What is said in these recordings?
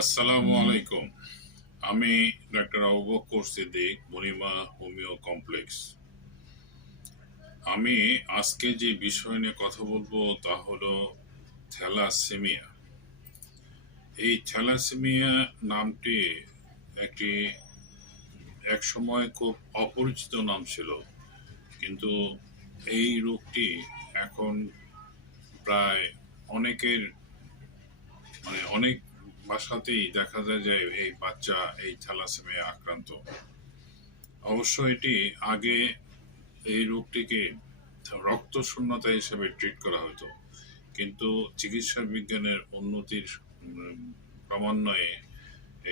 আসসালামু আলাইকুম। আমি doctor Abu Bakr Siddique, Monima homeo complex. আমি আজকে যে বিষয় নিয়ে কথা বলবো তা হলো থ্যালাসেমিয়া। এই থ্যালাসেমিয়া নামটি একটি এক সময় খুব অপরিচিত নাম ছিল, কিন্তু এই রোগটি এখন প্রায় অনেকের অনেক বাসাতেই দেখা যায় যে এই বাচ্চা এই থ্যালাসেমিয়া আক্রান্ত। অবশ্য এটি আগে এই রোগটিকে রক্ত শূন্যতা হিসেবে ট্রিট করা হতো, কিন্তু চিকিৎসা বিজ্ঞানের উন্নতির ক্রমান্বয়ে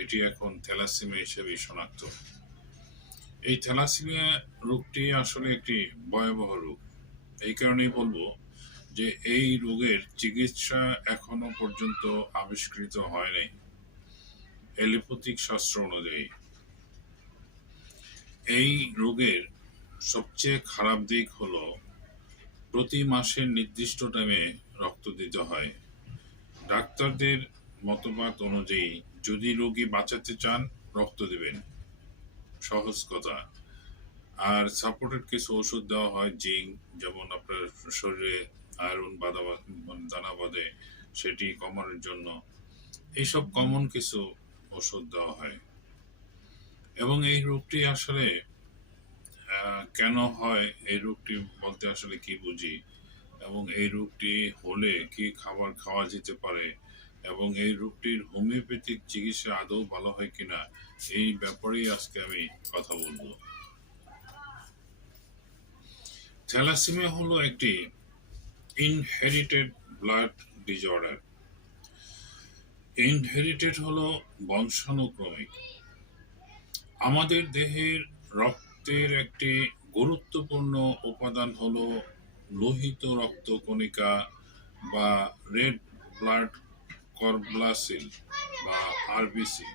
এটি এখন থ্যালাসেমিয়া হিসেবে শনাক্ত। এই থ্যালাসেমিয়া রোগটি আসলে একটি ভয়াবহ রোগ। এই কারণেই বলবো যে এই রোগের চিকিৎসা এখনো পর্যন্ত আবিষ্কৃত হয়নি এলোপ্যাথিক শাস্ত্র অনুযায়ী। এই রোগের সবচেয়ে খারাপ দিক হলো প্রতি মাসের নির্দিষ্ট টাইমে রক্ত দিতে হয়। ডাক্তারদের মতবাদ অনুযায়ী যদি রোগী বাঁচাতে চান রক্ত দিবেন, সহজ কথা। আর সাপোর্টেড কিছু ওষুধ দেওয়া হয়, জিঙ্ক, যেমন আপনার শরীরে আয়রন দানা বাঁধে সেটি কমানোর জন্য এইসব কমন কিছু ওষুধ দেওয়া হয়। এবং এই রোগটি আসলে কেন হয়, এই রোগটি বলতে আসলে কি বুঝি, এবং এই রোগটি হলে কি খাবার খাওয়া যেতে পারে, এবং এই রোগটির হোমিওপ্যাথিক চিকিৎসা আদৌ ভালো হয় কিনা, এই ব্যাপারেই আজকে আমি কথা বলবো। থ্যালাসেমিয়া হলো একটি ইনহেরিটেড ব্লাড ডিসঅর্ডার। ইনহেরিটেড হলো বংশানুক্রমিক। আমাদের দেহের রক্তের একটি গুরুত্বপূর্ণ উপাদান হলো লোহিত রক্তকণিকা বা রেড ব্লাড কর্পূসেল বা আরবিসি।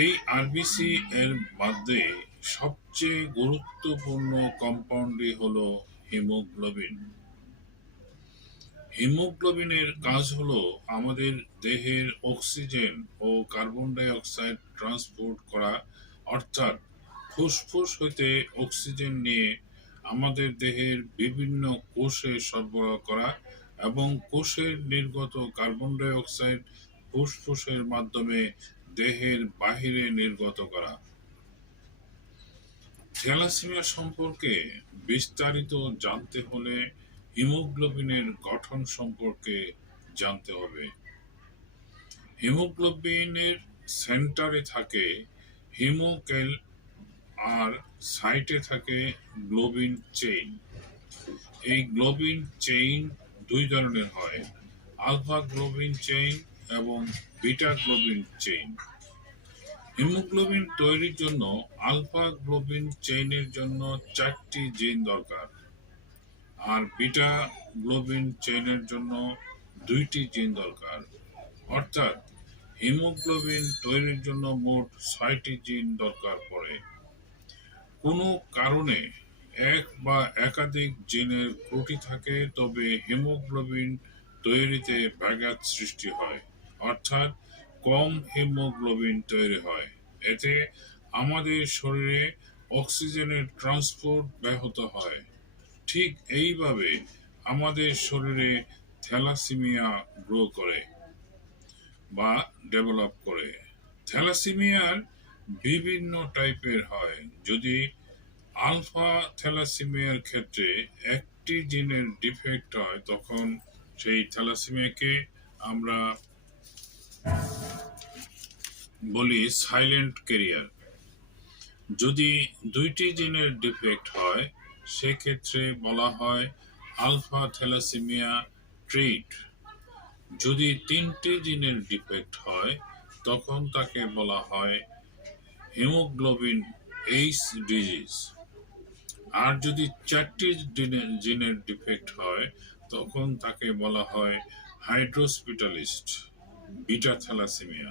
এই আরবিসি এর মধ্যে সবচেয়ে গুরুত্বপূর্ণ কম্পাউন্ডই হলো হিমোগ্লোবিন। হিমোগ্লোবিনের কাজ হলো আমাদের দেহের অক্সিজেন ও কার্বন ডাই অক্সাইড ট্রান্সপোর্ট করা, অর্থাৎ ফুসফুস হতে অক্সিজেন নিয়ে আমাদের দেহের বিভিন্ন কোষে সরবরাহ করা এবং কোষের নির্গত কার্বন ডাই অক্সাইড ফুসফুসের মাধ্যমে দেহের বাহিরে নির্গত করা। থ্যালাসেমিয়া সম্পর্কে বিস্তারিত জানতে হলে হিমোগ্লোবিনের গঠন সম্পর্কে জানতে হবে। হিমোগ্লোবিনের সেন্টারে থাকে হিমোকেল আর সাইটে থাকে গ্লোবিন চেইন। এই গ্লোবিন চেইন দুই ধরনের হয়, আলফা গ্লোবিন চেইন এবং বিটা গ্লোবিন চেইন। হিমোগ্লোবিন তৈরির জন্য আলফা গ্লোবিন চেইনের জন্য 4টি জিন দরকার, আর বিটা গ্লোবিন চেইনের জন্য 2টি জিন দরকার। অর্থাৎ হিমোগ্লোবিন তৈরির জন্য মোট 6টি জিন দরকার পড়ে। কোনো কারণে এক বা একাধিক জিনের ত্রুটি থাকে তবে হিমোগ্লোবিন তৈরিতে ব্যাঘাত সৃষ্টি হয়, অর্থাৎ কম হিমোগ্লোবিন তৈরি হয়। এতে আমাদের শরীরে অক্সিজেনের ট্রান্সপোর্ট ব্যাহত হয়। ঠিক এইভাবে আমাদের শরীরে থ্যালাসেমিয়া গ্রো করে বা ডেভেলপ করে। থ্যালাসেমিয়ার বিভিন্ন টাইপের হয়। যদি আলফা থ্যালাসেমিয়ার ক্ষেত্রে একটি জিনের ডিফেক্ট হয় তখন সেই থ্যালাসেমিয়াকে আমরা বলি সাইলেন্ট ক্যারিয়ার। যদি 2টি জিনের ডিফেক্ট হয় সেক্ষেত্রে বলা হয় আলফা থ্যালাসেমিয়া ট্রিট। যদি 3টি জিনের ডিফেক্ট হয় তখন তাকে বলা হয় হিমোগ্লোবিন এইচ ডিজিজ। আর যদি 4টি জিনের ডিফেক্ট হয় তখন তাকে বলা হয় হাইড্রোস্পিটালিস্ট বিটা থ্যালাসেমিয়া।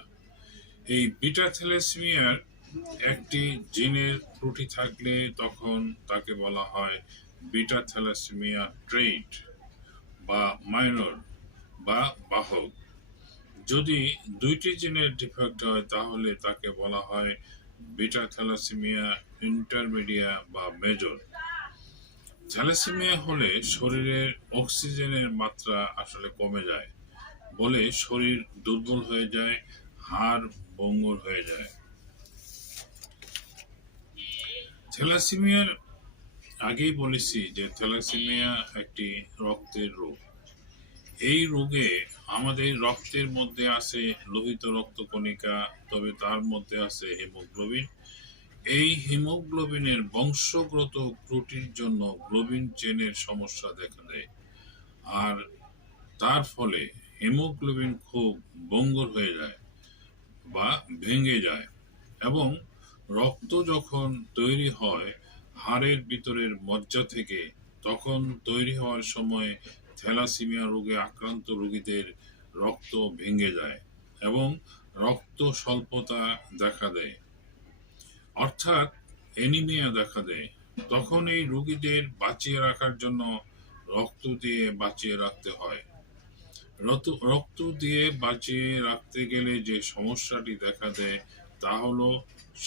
এই বিটা থ্যালাসেমিয়ার একটি জিনের ত্রুটি থাকলে তখন তাকে বলা হয় বিটা থ্যালাসেমিয়া ট্রেইট বা মাইনর বা বাহক। যদি দুইটি জিনের ডিফেক্ট হয় তাহলে তাকে বলা হয় বিটা থ্যালাসেমিয়া ইন্টারমিডিয়া বা মেজর। থ্যালাসেমিয়া হলে শরীরের অক্সিজেনের মাত্রা আসলে কমে যায় বলে শরীর দুর্বল হয়ে যায়, হাড় ভঙ্গুর হয়ে যায়। থ্যালাসেমিয়ার আগেই বলেছি যে থ্যালাসেমিয়া একটি রক্তের রোগ। এই রোগে আমাদের রক্তের মধ্যে আছে লোহিত রক্তকণিকা, তবে তার মধ্যে আছে হিমোগ্লোবিন। এই হিমোগ্লোবিনের বংশগত ত্রুটির জন্য গ্লোবিন চেনের সমস্যা দেখা দেয়, আর তার ফলে হিমোগ্লোবিন খুব ভঙ্গুর হয়ে যায় বা ভেঙে যায়, এবং রক্ত যখন তৈরি হয় হাড়ের ভিতরের মজ্জা থেকে, তখন তৈরি হওয়ার সময় থ্যালাসেমিয়া রোগে আক্রান্ত রোগীদের রক্ত ভেঙে যায় এবং রক্ত স্বল্পতা দেখা দেয়, অর্থাৎ অ্যানিমিয়া দেখা দেয়। তখন এই রোগীদের বাঁচিয়ে রাখার জন্য রক্ত দিয়ে বাঁচিয়ে রাখতে হয়। রক্ত দিয়ে বাঁচিয়ে রাখতে গেলে যে সমস্যাটি দেখা দেয় তা হলো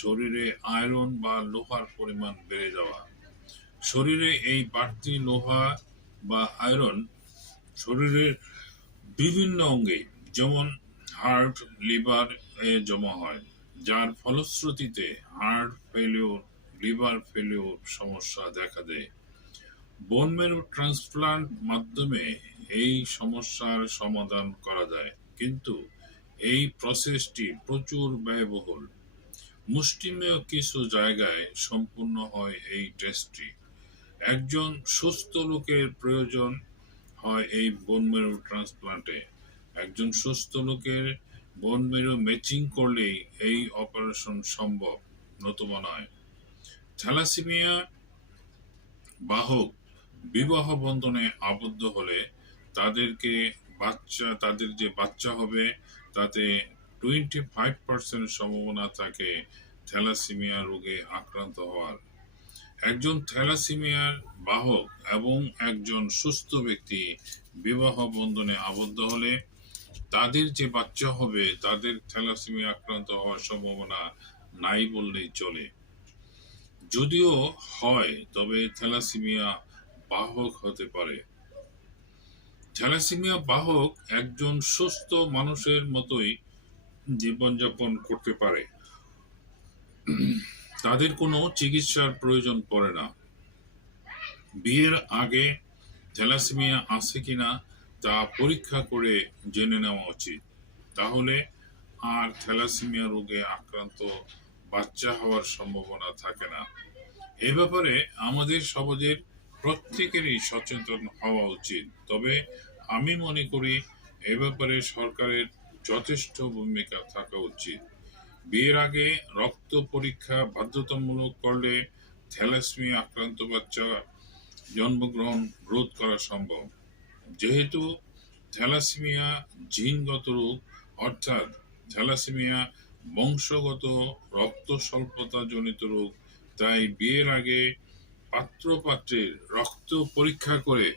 শরীরে আয়রন বা লোহার পরিমাণ বেড়ে যাওয়া। শরীরে এই বাড়তি লোহা বা আয়রন শরীরের বিভিন্ন অঙ্গে, যেমন হার্ট, লিভার এ জমা হয়, যার ফলশ্রুতিতে হার্ট ফেলিওর, লিভার ফেলিওর সমস্যা দেখা দেয়। বোন মেরু ট্রান্সপ্লান্ট মাধ্যমে এই সমস্যার সমাধান করা যায়, কিন্তু এই প্রসেসটি প্রচুর ব্যয়বহুল। মুষ্টিমেয় কিছু জায়গায় সম্পূর্ণ হয় এই টেস্টটি। একজন সুস্থ লোকের প্রয়োজন হয় এই বোন মেরু ট্রান্সপ্লান্টে। একজন সুস্থ লোকের বোন মেরু ম্যাচিং করলেই এই অপারেশন সম্ভব, নতুবা নয়। থ্যালাসেমিয়া বাহক বিবাহ বন্ধনে আবদ্ধ হলে তাদের যে বাচ্চা হবে তাতে 25% সম্ভাবনা থাকে থ্যালাসেমিয়া রোগে আক্রান্ত হওয়ার। একজন থ্যালাসেমিয়ার বাহক এবং একজন সুস্থ ব্যক্তি বিবাহ বন্ধনে আবদ্ধ হলে তাদের যে বাচ্চা হবে তাদের থ্যালাসেমিয়া আক্রান্ত হওয়ার সম্ভাবনা নাই বললেই চলে। যদিও হয়, তবে থ্যালাসেমিয়া বাহক হতে পারে। থ্যালাসেমিয়া বাহক একজন সুস্থ মানুষের মতোই জীবনযাপন করতে পারে, তাদের কোনো চিকিৎসার প্রয়োজন পড়ে না। বিয়ের আগে থ্যালাসেমিয়া আছে কিনা তা পরীক্ষা করে জেনে নেওয়া উচিত, তাহলে আর থ্যালাসেমিয়া রোগে আক্রান্ত বাচ্চা হওয়ার সম্ভাবনা থাকে না। এ ব্যাপারে আমাদের সমাজের প্রত্যেকেরই সচেতন হওয়া উচিত। তবে আমি মনে করি এ ব্যাপারে সরকারের যথেষ্ট ভূমিকা থাকা উচিত। বিয়ের আগে রক্ত পরীক্ষা বাধ্যতামূলক করলে থ্যালাসেমিয়া আক্রান্ত বাচ্চা জন্মগ্রহণ রোধ করা সম্ভব। যেহেতু থ্যালাসেমিয়া জিনগত রোগ, অর্থাৎ থ্যালাসেমিয়া বংশগত রক্ত স্বল্পতা জনিত রোগ, তাই বিয়ের আগে পাত্র-পাত্রীর রক্ত পরীক্ষা করে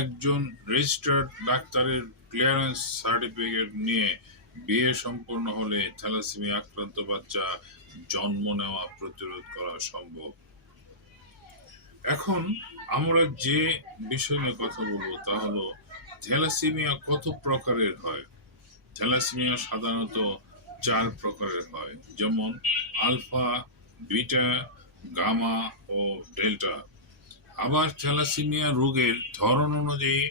একজন রেজিস্টার্ড ডাক্তারের ক্লিয়ারেন্স সার্টিফিকেট নিয়ে বিয়ে সম্পন্ন হলে থ্যালাসেমিয়া আক্রান্ত বাচ্চা জন্ম নেওয়া প্রতিরোধ করা সম্ভব। এখন আমরা যে বিষয় নিয়ে কথা বলবো তা হলো থ্যালাসেমিয়া কত প্রকারের হয়। থ্যালাসেমিয়া সাধারণত 4 প্রকারের হয়, যেমন আলফা, বিটা, গামা ও ডেল্টা। আবার থ্যালাসেমিয়া রোগের ধরন অনুযায়ী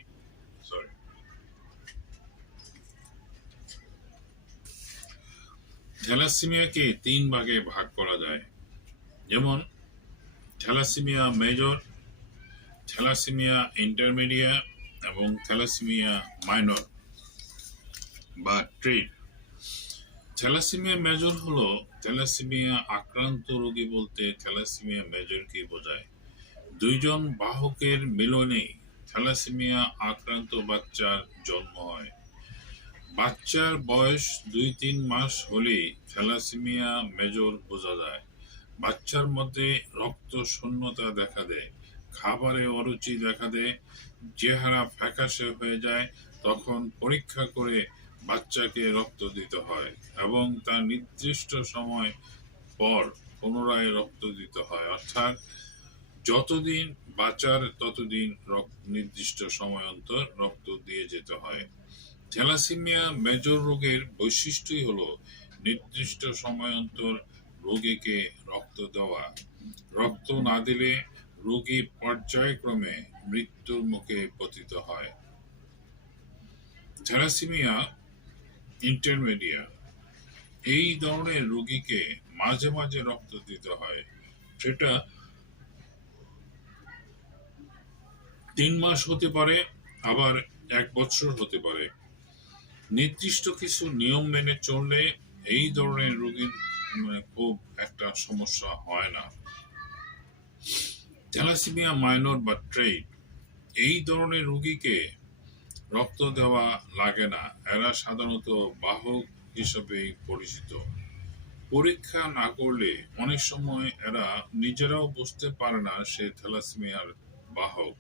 থ্যালাসেমিয়াকে 3 ভাগে ভাগ করা যায়, যেমন থ্যালাসেমিয়া মেজর, থ্যালাসেমিয়া ইন্টারমিডিয়া এবং থ্যালাসেমিয়া মাইনর বা ট্রেড। থ্যালাসেমিয়া মেজর হলো থ্যালাসেমিয়া আক্রান্ত রোগী বলতে থ্যালাসেমিয়া মেজরকে বোঝায়। দুইজন বাহকের মিলনেই থ্যালাসেমিয়া আক্রান্ত বাচ্চার জন্ম হয়। বাচ্চার বয়স 2-3 মাস হলেই থ্যালাসেমিয়া মেজর বোঝা যায়। বাচ্চার মধ্যে রক্ত শূন্যতা দেখা দেয়, খাবারে অরুচি দেখা দেয়, চেহারা ফ্যাকাশে হয়ে যায়। তখন পরীক্ষা করে বাচ্চাকে রক্ত দিতে হয় এবং তার নির্দিষ্ট সময় পর পুনরায় রক্ত দিতে হয়, অর্থাৎ যতদিন বাঁচার ততদিন নির্দিষ্ট সময় অন্তর রক্ত দিয়ে যেতে হয়। থ্যালাসেমিয়া মেজর রোগের বৈশিষ্ট্যই হলো নির্দিষ্ট সময় অন্তর রোগীকে রক্ত দেওয়া। রক্ত না দিলে রোগী পর্যায়ক্রমে মৃত্যুর মুখে পতিত হয়। থ্যালাসেমিয়া ইন্টারমিডিয়া, এই ধরনের রোগীকে মাঝে মাঝে রক্ত দিতে হয়, সেটা 3 মাস হতে পারে, আবার 1 বছর হতে পারে। নির্দিষ্ট কিছু নিয়ম মেনে চললে এই ধরনের রোগীর খুব একটা সমস্যা হয় না। থ্যালাসেমিয়া মাইনর বা ট্রেড, এই ধরনের রোগীকে রক্ত দেওয়া লাগে না, এরা সাধারণত বাহক হিসেবে পরিচিত। পরীক্ষা না করলে অনেক সময় এরা নিজেরাও বুঝতে পারে না সে থ্যালাসেমিয়ার বাহক।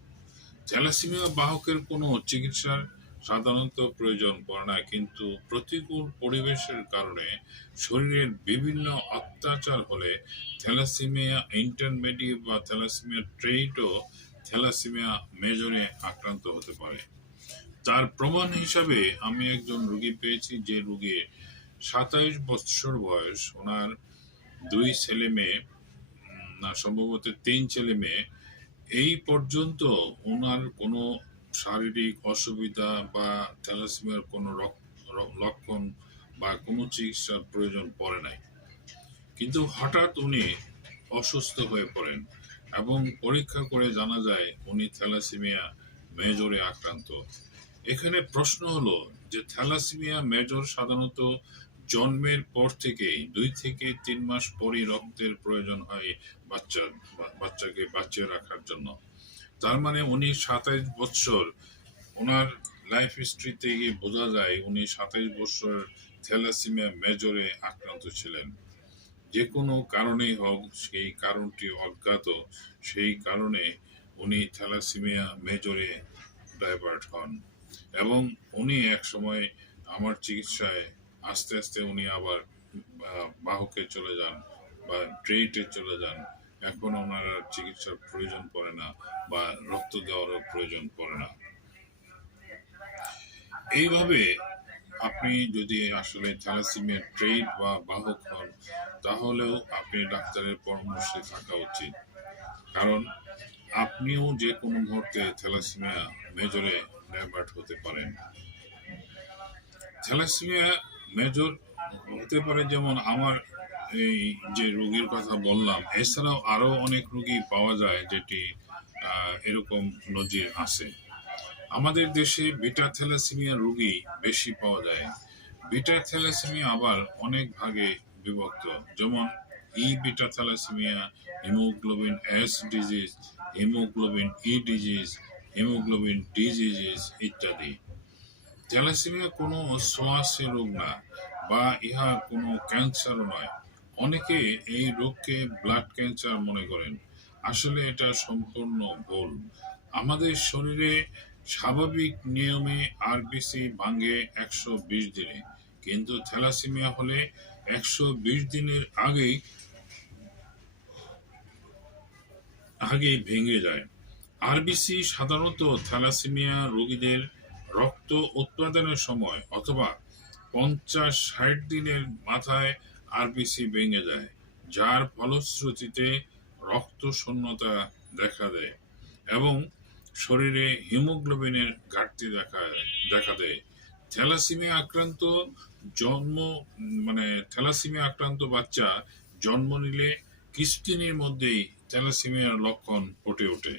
থ্যালাসেমিয়া বাহকের কোনো চিকিৎসার সাধারণত প্রয়োজন পড়ে না, কিন্তু প্রতিকূল পরিবেশের কারণে শরীরের বিভিন্ন অত্যাচার হলে থ্যালাসেমিয়া ইন্টারমিডিয়েট বা থ্যালাসেমিয়া ট্রেইটও থ্যালাসেমিয়া মেজরে আক্রান্ত হতে পারে। তার প্রমাণ হিসাবে আমি একজন রোগী পেয়েছি, যে রোগীর 27 বছর বয়স, ওনার 2 ছেলে মেয়ে, না সম্ভবত 3 ছেলে মেয়ে। এই পর্যন্ত ওনার কোনো শারীরিক অসুবিধা বা থ্যালাসেমিয়ার কোনো লক্ষণ বা কোনো চিকিৎসার প্রয়োজন পড়ে নাই, কিন্তু হঠাৎ উনি অসুস্থ হয়ে পড়েন এবং পরীক্ষা করে জানা যায় উনি থ্যালাসেমিয়া মেজরে আক্রান্ত। এখানে প্রশ্ন হলো যে থ্যালাসেমিয়া মেজর সাধারণত জন্মের পর থেকেই 2 থেকে 3 মাস পরই রক্তের প্রয়োজন হয় বাচ্চাকে বাঁচিয়ে রাখার জন্য। তার মানে উনি 27 বছর, ওনার লাইফ হিস্ট্রি থেকে বোঝা যায় উনি 27 বছর থ্যালাসেমিয়া মেজরে আক্রান্ত ছিলেন। যে কোনো কারণেই হোক, সেই কারণটি অজ্ঞাত, সেই কারণে উনি থ্যালাসেমিয়া মেজরে ডাইভার্ট হন এবং উনি এক সময় আমার চিকিৎসায় আস্তে আস্তে উনি আবার বাহকে চলে যান বা ট্রেটে চলে যান। এখন ওনার আর চিকিৎসার প্রয়োজন পড়ে না বা রক্ত দেওয়ারও প্রয়োজন পড়ে না। এইভাবে আপনি যদি আসলে থ্যালাসেমিয়া ট্রেট বা বাহক হন, তাহলেও আপনি ডাক্তারের পরামর্শে থাকা উচিত, কারণ আপনিও যে কোনো মুহূর্তে থ্যালাসেমিয়া মেজরে ডাইভার্ট হতে পারেন। থ্যালাসেমিয়া মেজর হতে পারে যেমন আমার এই যে রোগীর কথা বললাম, এছাড়াও আরো অনেক রোগী পাওয়া যায় যেটি এরকম নজির আছে। আমাদের দেশে বিটা থ্যালাসেমিয়া রোগী বেশি পাওয়া যায়। বিটা থ্যালাসেমিয়া আবার অনেক ভাগে বিভক্ত, যেমন E beta thalassaemia, haemoglobin S disease, haemoglobin E disease, haemoglobin D disease ইত্যাদি। থ্যালাসেমিয়া কোনো সোয়াসে রোগ না বা ইহা কোনো ক্যান্সারও নয়। অনেকে এই রোগকে ব্লাড ক্যান্সার মনে করেন, আসলে এটা সম্পূর্ণ ভুল। আমাদের শরীরে স্বাভাবিক নিয়মে আরবিসি ভাঙে 120 দিনে, কিন্তু থ্যালাসেমিয়া হলে 120 দিনের আগেই ভেঙে যায়। আরবিসি সাধারণত থ্যালাসেমিয়া রোগীদের রক্ত উৎপাদনের সময় অথবা 50-60 দিনের মাথায় আরবিসি ভেঙে যায়, যার ফলশ্রুতিতে রক্ত শূন্যতা দেখা দেয় এবং শরীরে হিমোগ্লোবিনের ঘাটতি দেখা দেয়। থ্যালাসেমিয়া আক্রান্ত থ্যালাসেমিয়া আক্রান্ত বাচ্চা জন্ম নিলে কিছুদিনের মধ্যেই থ্যালাসেমিয়ার লক্ষণ ফুটে ওঠে।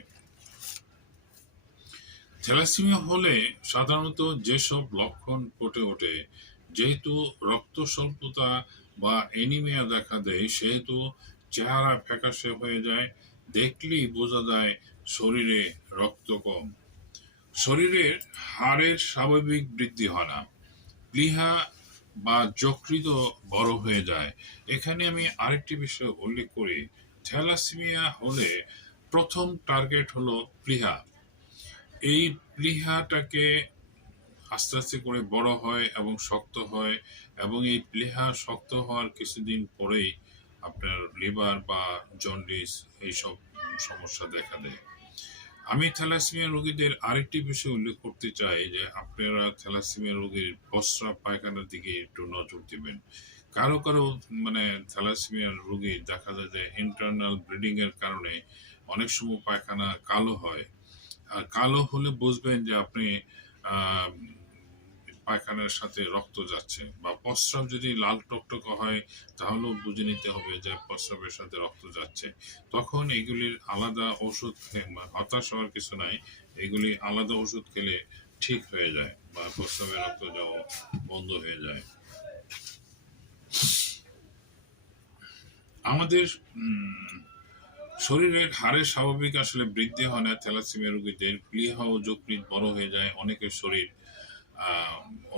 থ্যালাসেমিয়া হলে সাধারণত যেসব লক্ষণ ফুটে ওঠে, যেহেতু রক্ত স্বল্পতা বা অ্যানিমিয়া দেখা দেয়, সেহেতু চেহারা ফ্যাকাশে হয়ে যায়, দেখলেই বোঝা যায় শরীরে রক্ত কম। শরীরের হাড়ের স্বাভাবিক বৃদ্ধি হয় না, প্লীহা বা যকৃত বড় হয়ে যায়। এখানে আমি আরেকটি বিষয় উল্লেখ করি, থ্যালাসেমিয়া হলে প্রথম টার্গেট হলো প্লীহা। এই প্লীহাটাকে আস্তে আস্তে করে বড় হয় এবং শক্ত হয়, এবং এই প্লীহা শক্ত হওয়ার কিছুদিন পরেই আপনার লিভার বা জন্ডিস এইসব সমস্যা দেখা দেয়। আমি থ্যালাসেমিয়া রোগীদের আরেকটি বিষয় উল্লেখ করতে চাই যে আপনারা থ্যালাসেমিয়া রোগীর প্রস্রাব পায়খানার দিকে একটু নজর দিবেন। কারো কারো মানে থ্যালাসেমিয়া রোগী দেখা যায় যে ইন্টারনাল ব্লিডিং এর কারণে অনেক সময় পায়খানা কালো হয়। আর কালো হলে বুঝবেন যে আপনি আহ, পায়খানার সাথে রক্ত যাচ্ছে, বা প্রস্রাব যদি লাল টকটকে হয় তাহলেও বুঝে নিতে হবে যে প্রস্রাবের সাথে রক্ত যাচ্ছে। তখন এগুলির আলাদা ওষুধ হতাশ হওয়ার কিছু নাই, এগুলি আলাদা ওষুধ খেলে ঠিক হয়ে যায় বা প্রস্রাবে রক্ত যাওয়া বন্ধ হয়ে যায়। আমাদের শরীরের হাড়ের স্বাভাবিক আসলে বৃদ্ধি হয় না থ্যালাসেমিয়া রোগীদের। প্লীহা ও যকৃৎ বড় হয়ে যায়, অনেকের শরীর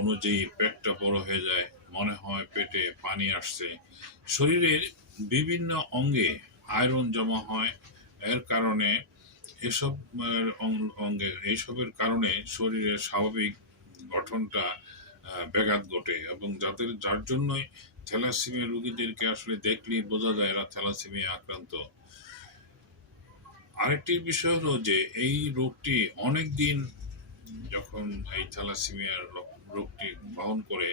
অনুযায়ী পেটটা বড় হয়ে যায়, মনে হয় পেটে পানি আসছে। শরীরের বিভিন্ন অঙ্গে আয়রন জমা হয়, এর কারণে এসব অঙ্গে এইসবের কারণে শরীরের স্বাভাবিক গঠনটা ব্যাঘাত ঘটে, এবং যার জন্যই থ্যালাসেমিয়া রোগীদেরকে আসলে দেখলেই বোঝা যায় এরা থ্যালাসেমিয়া আক্রান্ত। আরেকটি বিষয় হলো যে এই রোগটি অনেক দিন যখন এই থ্যালাসেমিয়ার রোগটি বহন করে,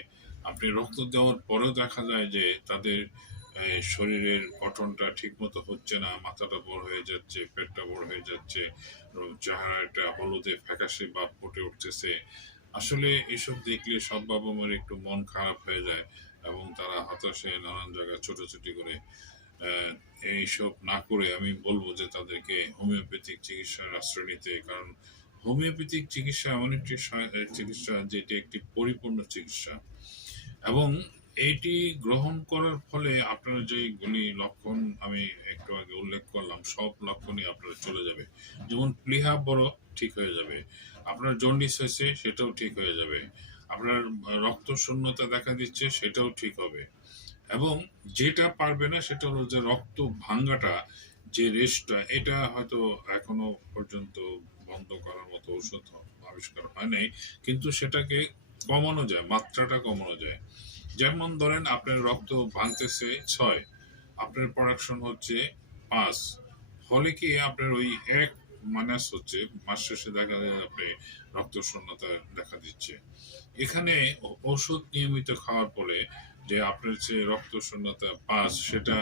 আপনি রক্ত দেওয়ার পরেও দেখা যায় যে তাদের শরীরের গঠনটা ঠিকমতো হচ্ছে না, মাথাটা বড় হয়ে যাচ্ছে, পেটটা বড় হয়ে যাচ্ছে, চেহারাটা হলুদে ফ্যাকাশে বা ফুটে উঠতেছে। আসলে এসব দেখলে সব বাবা মার একটু মন খারাপ হয়ে যায়, এবং তারা হতাশে নানান জায়গায় ছোটাছুটি করে। এইসব না করে আমি বলবো যে তাদেরকে হোমিওপ্যাথিক চিকিৎসার আশ্রয় নিতে, কারণ হোমিওপ্যাথিক চিকিৎসা এমন একটি চিকিৎসা যেটি একটি পরিপূর্ণ চিকিৎসা, এবং এইটি গ্রহণ করার ফলে আপনার যেগুলি লক্ষণ আমি একটু আগে উল্লেখ করলাম সব লক্ষণই আপনার চলে যাবে। যেমন প্লীহা বড় ঠিক হয়ে যাবে, আপনার জন্ডিস হয়েছে সেটাও ঠিক হয়ে যাবে, আপনার রক্ত শূন্যতা দেখা দিচ্ছে সেটাও ঠিক হবে। এবং যেটা পারবে না সেটা হলো যে রক্ত ভাঙ্গাটা, যে রেস্টটা, এটা হয়তো এখনো পর্যন্ত বন্ধ করার মতো ঔষধ আবিষ্কার হয় নাই, কিন্তু সেটাকে কমানো যায়, মাত্রাটা কমানো যায়। যেমন ধরেন আপনার রক্ত ভাঙতেছে 6, আপনার প্রোডাকশন হচ্ছে 5, ফলে কি আপনার ওই 1 মাইনাস হচ্ছে, মাস শেষে দেখা যায় আপনি রক্ত শূন্যতা দেখা দিচ্ছে। এখানে ওষুধ নিয়মিত খাওয়ার ফলে যে আপনার যে রক্ত শূন্যতা 5, সেটা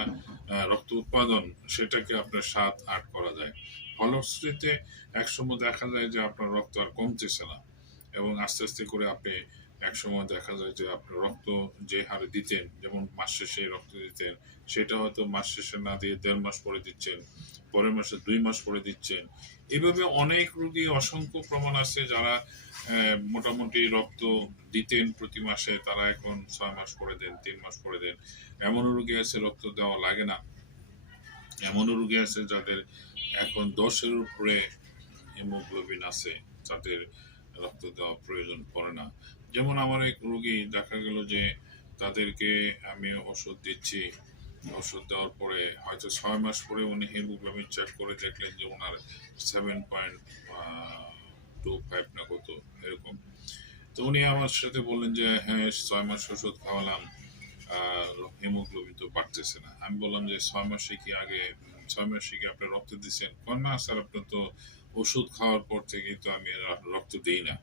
রক্ত উৎপাদন সেটাকে আপনার 7-8 করা যায়। ফলশ্রুতিতে একসময় দেখা যায় যে আপনার রক্ত আর কমতেছে না, এবং আস্তে আস্তে করে আপনি একসময় দেখা যায় যে আপনার রক্ত যে হারে দিতেন, যেমন মাস শেষে রক্ত দিতেন, সেটা হয়তো মাস শেষে না দিয়ে 1.5 মাস পরে দিচ্ছেন, পরের মাসে 2 মাস পরে দিচ্ছেন। এভাবে অনেক রোগী, অসংখ্য প্রমাণ আছে যারা মোটামুটি রক্ত দিতেন প্রতি মাসে, তারা এখন 6 মাস পরে দেন, 3 মাস পরে দেন। এমনও রোগী আছে রক্ত দেওয়া লাগে না, এমনও রোগী আছে যাদের এখন 10-এর উপরে হিমোগ্লোবিন আছে, তাদের রক্ত দেওয়া প্রয়োজন পড়ে না। যেমন আমার এক রোগী দেখা গেল যে তাদেরকে আমি ওষুধ দিচ্ছি, ওষুধ দেওয়ার পরে হয়তো 6 মাস পরে উনি হিমোগ্লোবিন চেক করে দেখলেন যে ওনার 7.25 না কত এরকম। তো উনি আমার সাথে বললেন যে হ্যাঁ 6 মাস ওষুধ খাওয়ালাম, হিমোগ্লোবিন তো বাড়তেছে না। আমি বললাম যে 6 মাসে কি আগে 6 মাসে কি আপনি রক্ত দিচ্ছেন? না স্যার, আপনার তো ওষুধ খাওয়ার পর থেকে তো আমি রক্ত দিই না।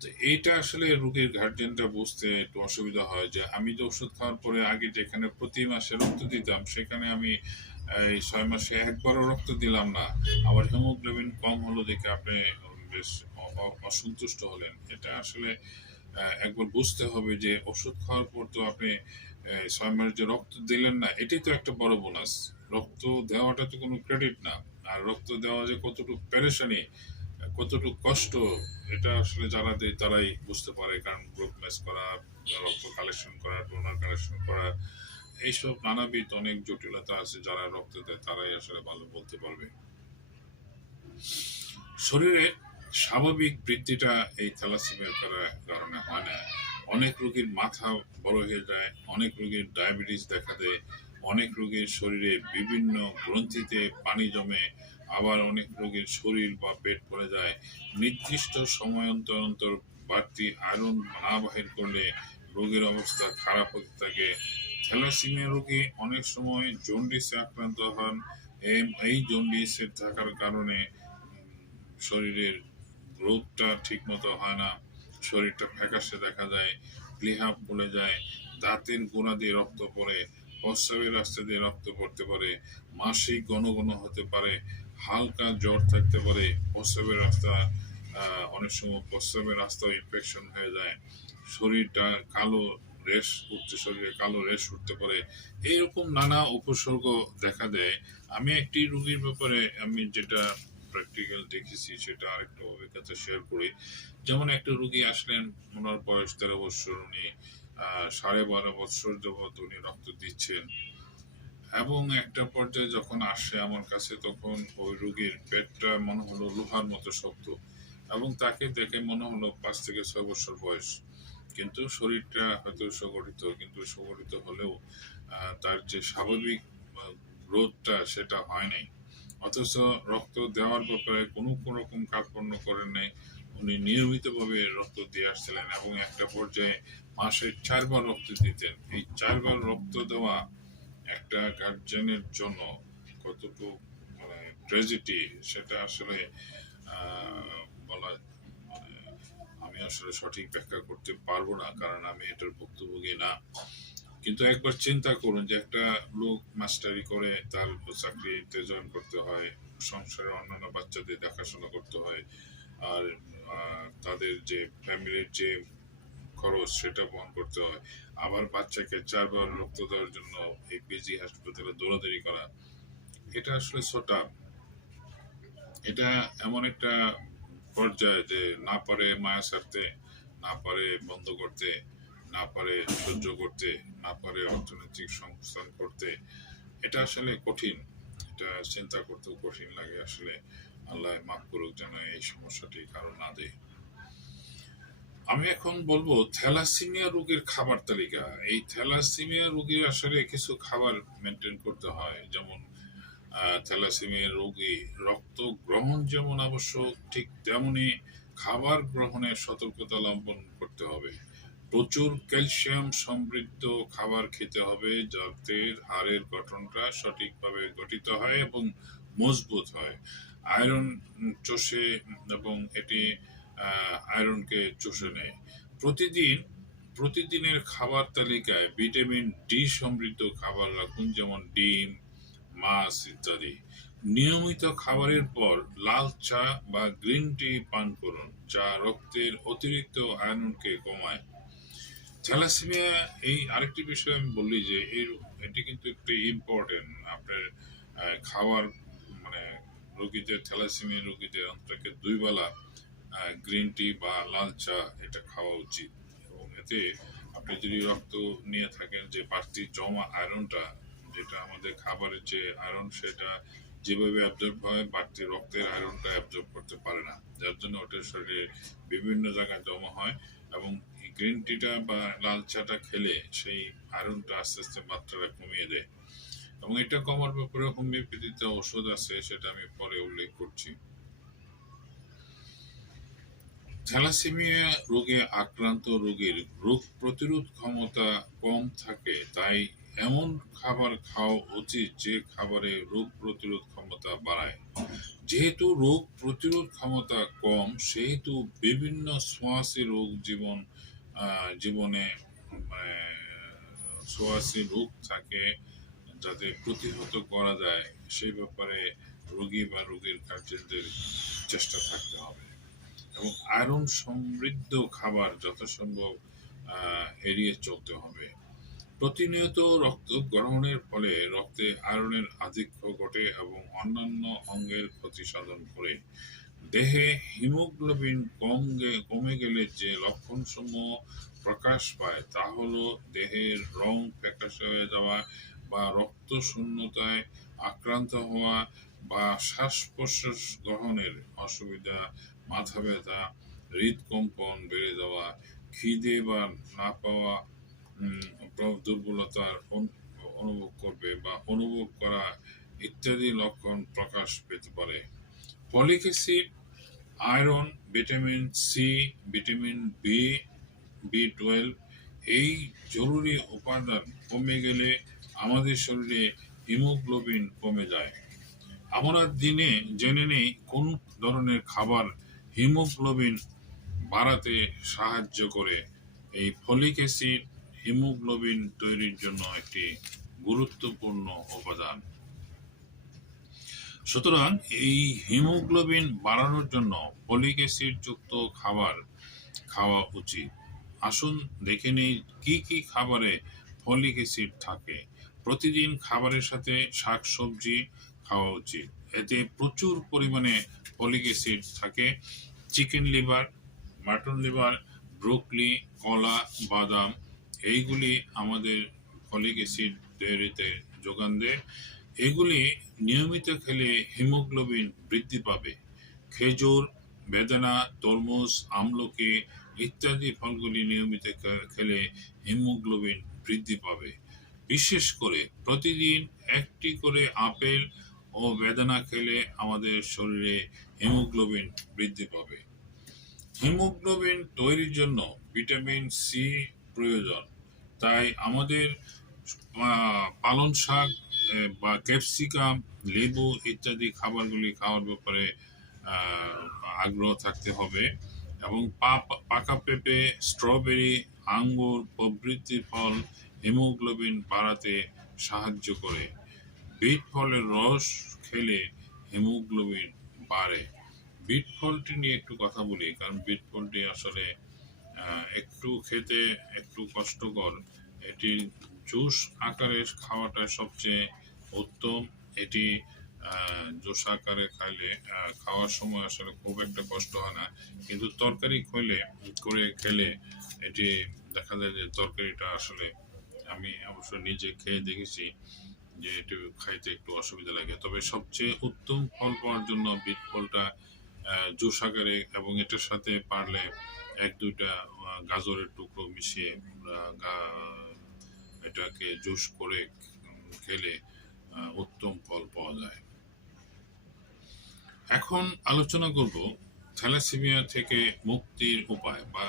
তো এইটা আসলে রোগীর গার্জিয়ানরা বুঝতে একটু অসুবিধা হয় যে আমি যে ওষুধ খাওয়ার পরে আগে যেখানে প্রতি মাসে রক্ত দিতাম, সেখানে আমি এই 6 মাসে একবারও রক্ত দিলাম না, আমার হিমোগ্লোবিন কম হলো দেখে আপনি বেশ অসন্তুষ্ট হলেন। এটা আসলে একবার বুঝতে হবে যে ওষুধ খাওয়ার পর তো আপনি 6 মাস যে রক্ত দিলেন না, এটাই তো একটা বড় বোনাস। রক্ত দেওয়াটা তো কোনো ক্রেডিট না। আর রক্ত দেওয়া যে কতটুকু পেরেশানি, কতটুকু কষ্ট, এটা আসলে যারা দেয় তারাই বুঝতে পারে। কারণ গ্রুপ ম্যাচ করা, রক্ত কালেকশন করা, ডোনার কালেকশন করা, এইসব নানাবিধ অনেক জটিলতা আছে, যারা রক্ত দেয় তারাই আসলে ভালো বলতে পারবে। শরীরে স্বাভাবিক বৃদ্ধিটা এই থ্যালাসেমিয়ার কারণে হয় না। অনেক রোগীর মাথা বড় হয়ে যায়, অনেক রোগীর ডায়াবেটিস দেখা দেয়, অনেক রোগীর শরীরে বিভিন্ন গ্রন্থিতে পানি জমে, আবার অনেক রোগীর শরীর বা পেট পড়ে যায়। নির্দিষ্ট সময় অন্তর অন্তর বাড়তি আয়রন না বাহির করলে রোগীর অবস্থা খারাপ হতে থাকে। থ্যালাসেমিয়া রোগী অনেক সময় জন্ডিসে আক্রান্ত হন। এই জন্ডিসের থাকার কারণে শরীরের গ্রোথটা ঠিক মতো হয় না, শরীরটা ফ্যাকাশে দেখা যায়, প্লীহা ফুলে যায়, দাঁতের গোড়া দিয়ে রক্ত পড়ে, প্রস্রাবের রাস্তা দিয়ে রক্ত পড়তে পারে, মাসিক ঘন ঘন হতে পারে, হালকা জ্বর থাকতে পারে, প্রস্রাবের রাস্তা অনেক সময় প্রস্রাবের রাস্তাও ইনফেকশন হয়ে যায়, শরীরটা কালো রেশ উঠতে, শরীরে কালো রেশ উঠতে পারে। এইরকম নানা উপসর্গ দেখা দেয়। আমি একটি রোগীর ব্যাপারে আমি যেটা প্র্যাকটিক্যাল দেখেছি সেটা আরেকটু অভিজ্ঞতা শেয়ার করি। যেমন একটা রুগী আসলেন, ওনার বয়স 13 বছর, উনি 12.5 বছর যাবৎ উনি রক্ত দিচ্ছেন, এবং একটা পর্যায়ে যখন আসে আমার কাছে তখন ওই রুগীর পেটটা মনে হলো লোহার মতো শক্ত, এবং তাকে দেখে মনে হলো 5 থেকে 6 বছর বয়স, কিন্তু শরীরটা হয়তো সংগঠিত, কিন্তু সংগঠিত হলেও তার যে স্বাভাবিক গ্রোথটা সেটা হয় নাই। অথচ রক্ত দেওয়ার ব্যাপারে কোনো রকম কার্পণ্য করেন নাই, উনি নিয়মিতভাবে রক্ত দিয়ে আসছিলেন এবং একটা পর্যায়ে মাসে 4 বার রক্ত দিতেন। এই 4 বার রক্ত দেওয়া একটা গার্জেনের জন্য কতটুকু মানে ট্র্যাজেডি, সেটা আসলে বলা মানে আমি আসলে সঠিক ব্যাখ্যা করতে পারবো না, কারণ আমি এটার ভুক্তভোগী না। কিন্তু একবার চিন্তা করুন যে একটা লোক মাস্টারি করে তার চাকরিতে জয়েন করতে হয়, সংসারে অন্যান্য বাচ্চাদের দেখাশোনা করতে হয়, আর তাদের যে ফ্যামিলির যে খরচ সেটা বহন করতে হয়, আবার বাচ্চাকে 4 বার রক্ত দেওয়ার জন্য এই পিজি হাসপাতালে দৌড়াদৌড়ি করা, এটা আসলে ছোটা। এটা এমন একটা পর্যায়ে যে না পারে মায়া ছাড়তে, না পারে বন্ধ করতে, না পারে সহ্য করতে, না পারে অর্থনৈতিক সংস্থান করতে। এটা আসলে কঠিন, এটা চিন্তা করতেও কঠিন লাগে আসলে। আল্লাহ মাফ করুক যেন এই সমস্যাটি কারো না দেয়। আমি এখন বলবো থ্যালাসেমিয়া রোগীর খাবার তালিকা। এই থ্যালাসেমিয়া রোগীর আসলে কিছু খাবার মেনটেন করতে হয়, যেমন থ্যালাসেমিয়া রোগী রক্ত গ্রহণ যেমন আবশ্যক, ঠিক তেমনি খাবার গ্রহণের সতর্কতা অবলম্বন করতে হবে। প্রচুর ক্যালসিয়াম সমৃদ্ধ খাবার খেতে হবে যাতে হাড়ের গঠনটা সঠিকভাবে গঠিত হয় এবং মজবুত হয়। আয়রন চষে এবং এটি আয়রনকে চষে নেয়। প্রতিদিন প্রতিদিনের খাবার তালিকায় ভিটামিন ডি সমৃদ্ধ খাবার রাখুন, যেমন ডিম, মাছ ইত্যাদি। নিয়মিত খাবারের পর লাল চা বা গ্রিন টি পান করুন, যা রক্তের অতিরিক্ত আয়রনকে কমায়। থ্যালাসেমিয়া এই আরেকটি বিষয় আমি বললি যে এটি কিন্তু একটি ইম্পর্টেন্ট আপনার খাওয়ার, মানে রোগীদের, থ্যালাসেমিয়া রোগীদের অন্তত 2 বেলা গ্রিন টি বা লাল চা এটা খাওয়া উচিত। এবং এতে আপনি যদি রক্ত নিয়ে থাকেন, যে বাড়তি জমা আয়রনটা, যেটা আমাদের খাবারের যে আয়রন সেটা যেভাবে অ্যাবজর্ব হয়, বাড়তি রক্তের আয়রনটা অ্যাবজর্ব করতে পারে না, যার জন্য ওটা শরীরে বিভিন্ন জায়গায় জমা হয়, এবং গ্রিন টিটা বা লাল চাটা খেলে সেই আয়রনটা আস্তে আস্তে মাত্রাটা কমিয়ে দেয়। এবং এটা কমার ব্যাপারে হোমিওপ্যাথিতে ওষুধ আছে, সেটা আমি পরে উল্লেখ করছি। থ্যালাসেমিয়া রোগে আক্রান্ত রোগীর রোগ প্রতিরোধ ক্ষমতা কম থাকে, তাই এমন খাবার খাওয়া উচিত যে খাবারে রোগ প্রতিরোধ ক্ষমতা বাড়ায়। যেহেতু রোগ প্রতিরোধ ক্ষমতা কম, সেহেতু বিভিন্ন ছোঁয়াচে রোগ জীবনে ছোঁয়াচে রোগ থাকে, যাতে প্রতিহত করা যায় সেই ব্যাপারে রোগী বা রোগীর গার্জেনদের চেষ্টা থাকতে হবে। এবং আয়রন সমৃদ্ধ খাবার যথাসম্ভব এড়িয়ে চলতে হবে। প্রতিনিয়ত রক্ত গ্রহণের ফলে রক্তে আয়রনের আধিক্য ঘটে এবং অন্যান্য অঙ্গের ক্ষতি সাধন করে। দেহে হিমোগ্লোবিন কমে গেলে যে লক্ষণসমূহ প্রকাশ পায় তা হলো দেহের রং ফ্যাকাশে হয়ে যাওয়া, বা রক্ত শূন্যতায় আক্রান্ত হওয়া, বা শ্বাস প্রশ্বাস গ্রহণের অসুবিধা, মাথা ব্যথা, হৃদকম্পন বেড়ে যাওয়া, খিদে বা না পাওয়া, দুর্বলতার অনুভব করবে বা অনুভব করা ইত্যাদি লক্ষণ প্রকাশ পেতে পারে। Folic acid iron, vitamin C, vitamin B 12, এই জরুরি উপাদান কমে গেলে আমাদের শরীরে হিমোগ্লোবিন কমে যায়। আমরা দিনে জেনে নেই কোন ধরনের খাবার হিমোগ্লোবিন বাড়াতে সাহায্য করে। এই ফলিক অ্যাসিড হিমোগ্লোবিন তৈরির জন্য একটি গুরুত্বপূর্ণ উপাদান। সুতরাং এই হিমোগ্লোবিন বাড়ানোর জন্য ফলিক অ্যাসিড যুক্ত খাবার খাওয়া উচিত। আসুন দেখে নিই কি কি খাবারে ফলিক অ্যাসিড থাকে। প্রতিদিন খাবারের সাথে শাকসবজি খাওয়া উচিত, এতে প্রচুর পরিমাণে ফলিক অ্যাসিড থাকে। Chicken liver, mutton liver, broccoli, কলা, বাদাম, এইগুলি আমাদের ফলিক অ্যাসিড তৈরিতে যোগান দেয়। এগুলি নিয়মিত খেলে হিমোগ্লোবিন বৃদ্ধি পাবে। খেজুর, বেদানা, তরমুজ, আমলকি ইত্যাদি ফলগুলি নিয়মিত খেলে হিমোগ্লোবিন বৃদ্ধি পাবে। বিশেষ করে প্রতিদিন একটি করে আপেল ও বেদানা খেলে আমাদের শরীরে হিমোগ্লোবিন বৃদ্ধি পাবে। হিমোগ্লোবিন তৈরির জন্য ভিটামিন সি প্রয়োজন, তাই আমাদের পালং শাক বা ক্যাপসিকাম, লেবু ইত্যাদি খাবারগুলি খাওয়ার ব্যাপারে আগ্রহ থাকতে হবে। এবং পাকা পেঁপে, স্ট্রবেরি, আঙ্গুর প্রভৃতি ফল হিমোগ্লোবিন বাড়াতে সাহায্য করে। বিট ফলের রস খেলে হিমোগ্লোবিন বাড়ে। বিট ফলটি নিয়ে একটু কথা বলি, কারণ বিট ফলটি আসলে একটু খেতে একটু কষ্টকর। এটি জুস আকারে খাওয়াটা সবচেয়ে উত্তম। এটি জুস আকারে খাওয়ার সময় আসলে খুব একটা কষ্ট হয় না, কিন্তু তরকারি করে খেলে এটি দেখা যায় যে তরকারিটা আসলে, আমি অবশ্য নিজে খেয়ে দেখেছি যে একটু খাইতে একটু অসুবিধা লাগে। তবে সবচেয়ে উত্তম ফল পাওয়ার জন্য বিট ফলটা জুস আকারে, এবং এটার সাথে পারলে এক দুইটা গাজরের টুকরো মিশিয়ে এটাকে জুস করে খেলে উত্তম ফল পাওয়া যায়। এখন আলোচনা করব থ্যালাসেমিয়া থেকে মুক্তির উপায় বা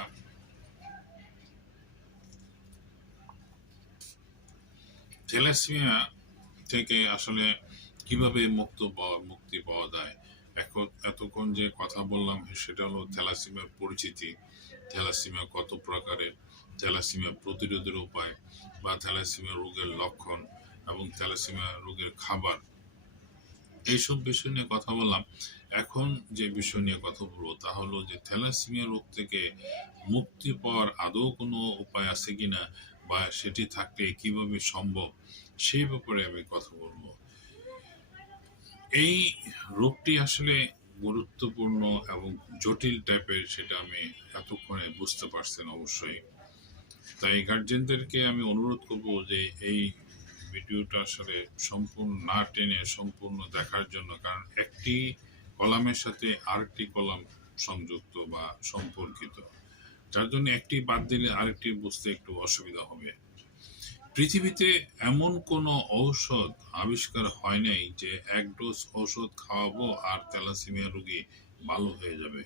থ্যালাসেমিয়া থেকে আসলে কিভাবে মুক্তি পাওয়া যায়। এতক্ষণ যে কথা বললাম সেটা হলো থ্যালাসেমিয়ার পরিচিতি, থ্যালাসেমিয়া কত প্রকারের, থ্যালাসেমিয়া প্রতিরোধের উপায় বা থ্যালাসেমিয়া রোগের লক্ষণ এবং থ্যালাসেমিয়া রোগের খাবার, এইসব বিষয় নিয়ে কথা বললাম। এখন যে বিষয় নিয়ে কথা বলবো তা হলো যে থ্যালাসেমিয়া রোগ থেকে মুক্তি পাওয়ার আদৌ কোনো উপায় আছে কিনা, বা সেটি থাকলে কিভাবে সম্ভব, সেই ব্যাপারে আমি কথা বলবো। এই রোগটি আসলে গুরুত্বপূর্ণ এবং জটিল টাইপের, সেটা আমি এতক্ষণে বুঝতে পারছেন অবশ্যই। তাই গার্জেনদেরকে আমি অনুরোধ করব যে এই ভিডিওটা আসলে সম্পূর্ণ না টেনে সম্পূর্ণ দেখার জন্য, কারণ একটি কলামের সাথে আরেকটি কলাম সংযুক্ত বা সম্পর্কিত, যার জন্য একটি বাদ দিলে আরেকটি বুঝতে একটু অসুবিধা হবে। পৃথিবীতে এমন কোনো ঔষধ আবিষ্কার হয় নাই যে এক ডোজ ঔষধ খাওয়াবো আর থ্যালাসেমিয়া রোগী ভালো হয়ে যাবে।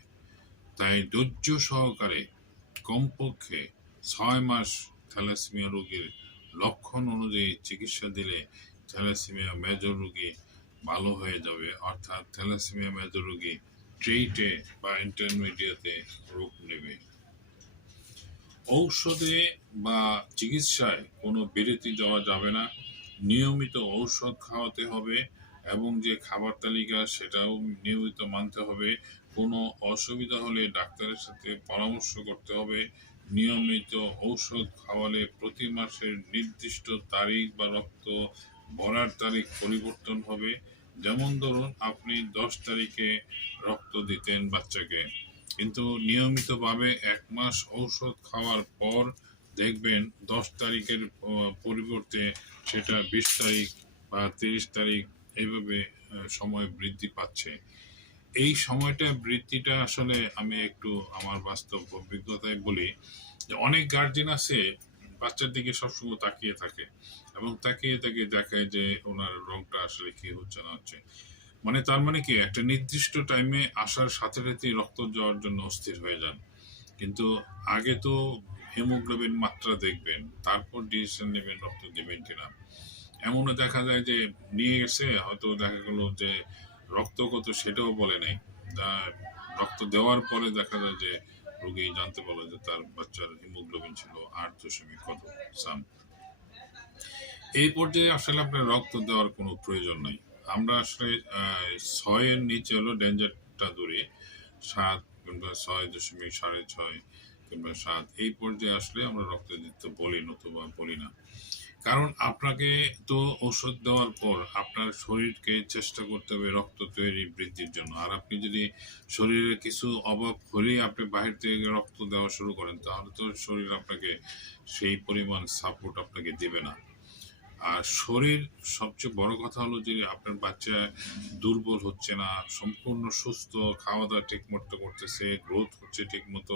তাই ধৈর্য সহকারে কমপক্ষে 6 মাস থ্যালাসেমিয়া রোগীর লক্ষণ অনুযায়ী চিকিৎসা দিলে থ্যালাসেমিয়া মেজর রোগী ভালো হয়ে যাবে। অর্থাৎ থ্যালাসেমিয়া মেজর রোগী ট্রিটে বা ইন্টারমিডিয়েটে রোগ নেবে। ঔষধে বা চিকিৎসায় কোনো বিরতি দেওয়া যাবে না, নিয়মিত ঔষধ খাওয়াতে হবে এবং যে খাবার তালিকা সেটাও নিয়মিত মানতে হবে। কোনো অসুবিধা হলে ডাক্তারের সাথে পরামর্শ করতে হবে। নিয়মিত ঔষধ খাওয়ালে প্রতি মাসের নির্দিষ্ট তারিখ বা রক্ত ভরার তারিখ পরিবর্তন হবে। যেমন ধরুন আপনি 10 তারিখে রক্ত দিতেন বাচ্চাকে, কিন্তু নিয়মিতভাবে 1 মাস ঔষধ খাওয়ার পর দেখবেন 10 তারিখের পরিবর্তে সেটা 20 তারিখ বা 30 তারিখ এইভাবে সময় বৃদ্ধি পাচ্ছে। এই বৃদ্ধিটা আসলে আমি একটু আমার বাস্তব অভিজ্ঞতায় বলি যে অনেক গার্জেন আছে বাচ্চার দিকে সবসময় তাকিয়ে থাকে এবং তাকিয়ে তাকিয়ে দেখায় যে ওনার রংটা আসলে কি হচ্ছে না হচ্ছে। মানে তার মানে কি একটা নির্দিষ্ট টাইমে আসার সাথে সাথেই রক্ত যাওয়ার জন্য অস্থির হয়ে যান। কিন্তু আগে তো হিমোগ্লোবিন মাত্রা দেখবেন, তারপর ডিসিশন নেবেন রক্ত দেবেন কিনা। এমনও দেখা যায় যে নিয়ে গেছে, হয়তো দেখা গেল যে রক্ত কত সেটাও বলে নাই। তা রক্ত দেওয়ার পরে দেখা যায় যে রোগী জানতে পারলো যে তার বাচ্চার হিমোগ্লোবিন ছিল 8 কত সাম। এই পর্যায়ে আসলে আপনার রক্ত দেওয়ার কোনো প্রয়োজন নাই। আমরা আসলে 6-এর নিচে হলো ডেঞ্জারটা দূরে, 7 কিংবা 6.6 কিংবা 7 এই পর্যায়ে আসলে আমরা রক্ত দিতে বলি নতুবা বলি না। কারণ আপনাকে তো ওষুধ দেওয়ার পর আপনার শরীরকে চেষ্টা করতে হবে রক্ত তৈরি বৃদ্ধির জন্য। আর আপনি যদি শরীরে কিছু অভাব হলেই আপনি বাহির থেকে রক্ত দেওয়া শুরু করেন, তাহলে তো শরীর আপনাকে সেই পরিমাণ সাপোর্ট আপনাকে দেবে না। আর শরীর সবচেয়ে বড় কথা হলো যে আপনার বাচ্চা দুর্বল হচ্ছে না, সম্পূর্ণ সুস্থ, খাওয়া দাওয়া ঠিক মতো করতেছে, গ্রোথ হচ্ছে ঠিক মতো,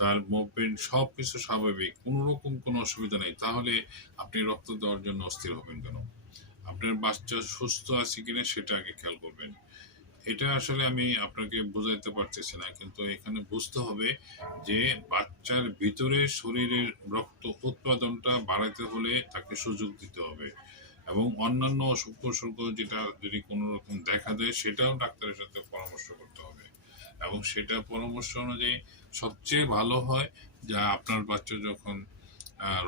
তার মুভমেন্ট সব কিছু স্বাভাবিক, কোনো রকম কোনো অসুবিধা নেই, তাহলে আপনি রক্ত দেওয়ার জন্য অস্থির হবেন কেন? আপনার বাচ্চা সুস্থ আছে কিনা সেটা আগে খেয়াল করবেন। এটা আসলে আমি আপনাকে বোঝাইতে পারতেছি না, কিন্তু এখানে বুঝতে হবে যে বাচ্চার ভিতরে শরীরের রক্ত উৎপাদনটা বাড়াতে হলে তাকে সুযোগ দিতে হবে, এবং অন্যান্য অসুখ বিসুখ যেটা যদি কোনো রকম দেখা দেয় সেটাও ডাক্তারের সাথে পরামর্শ করতে হবে। এবং সেটা পরামর্শ অনুযায়ী সবচেয়ে ভালো হয় যা আপনার বাচ্চা যখন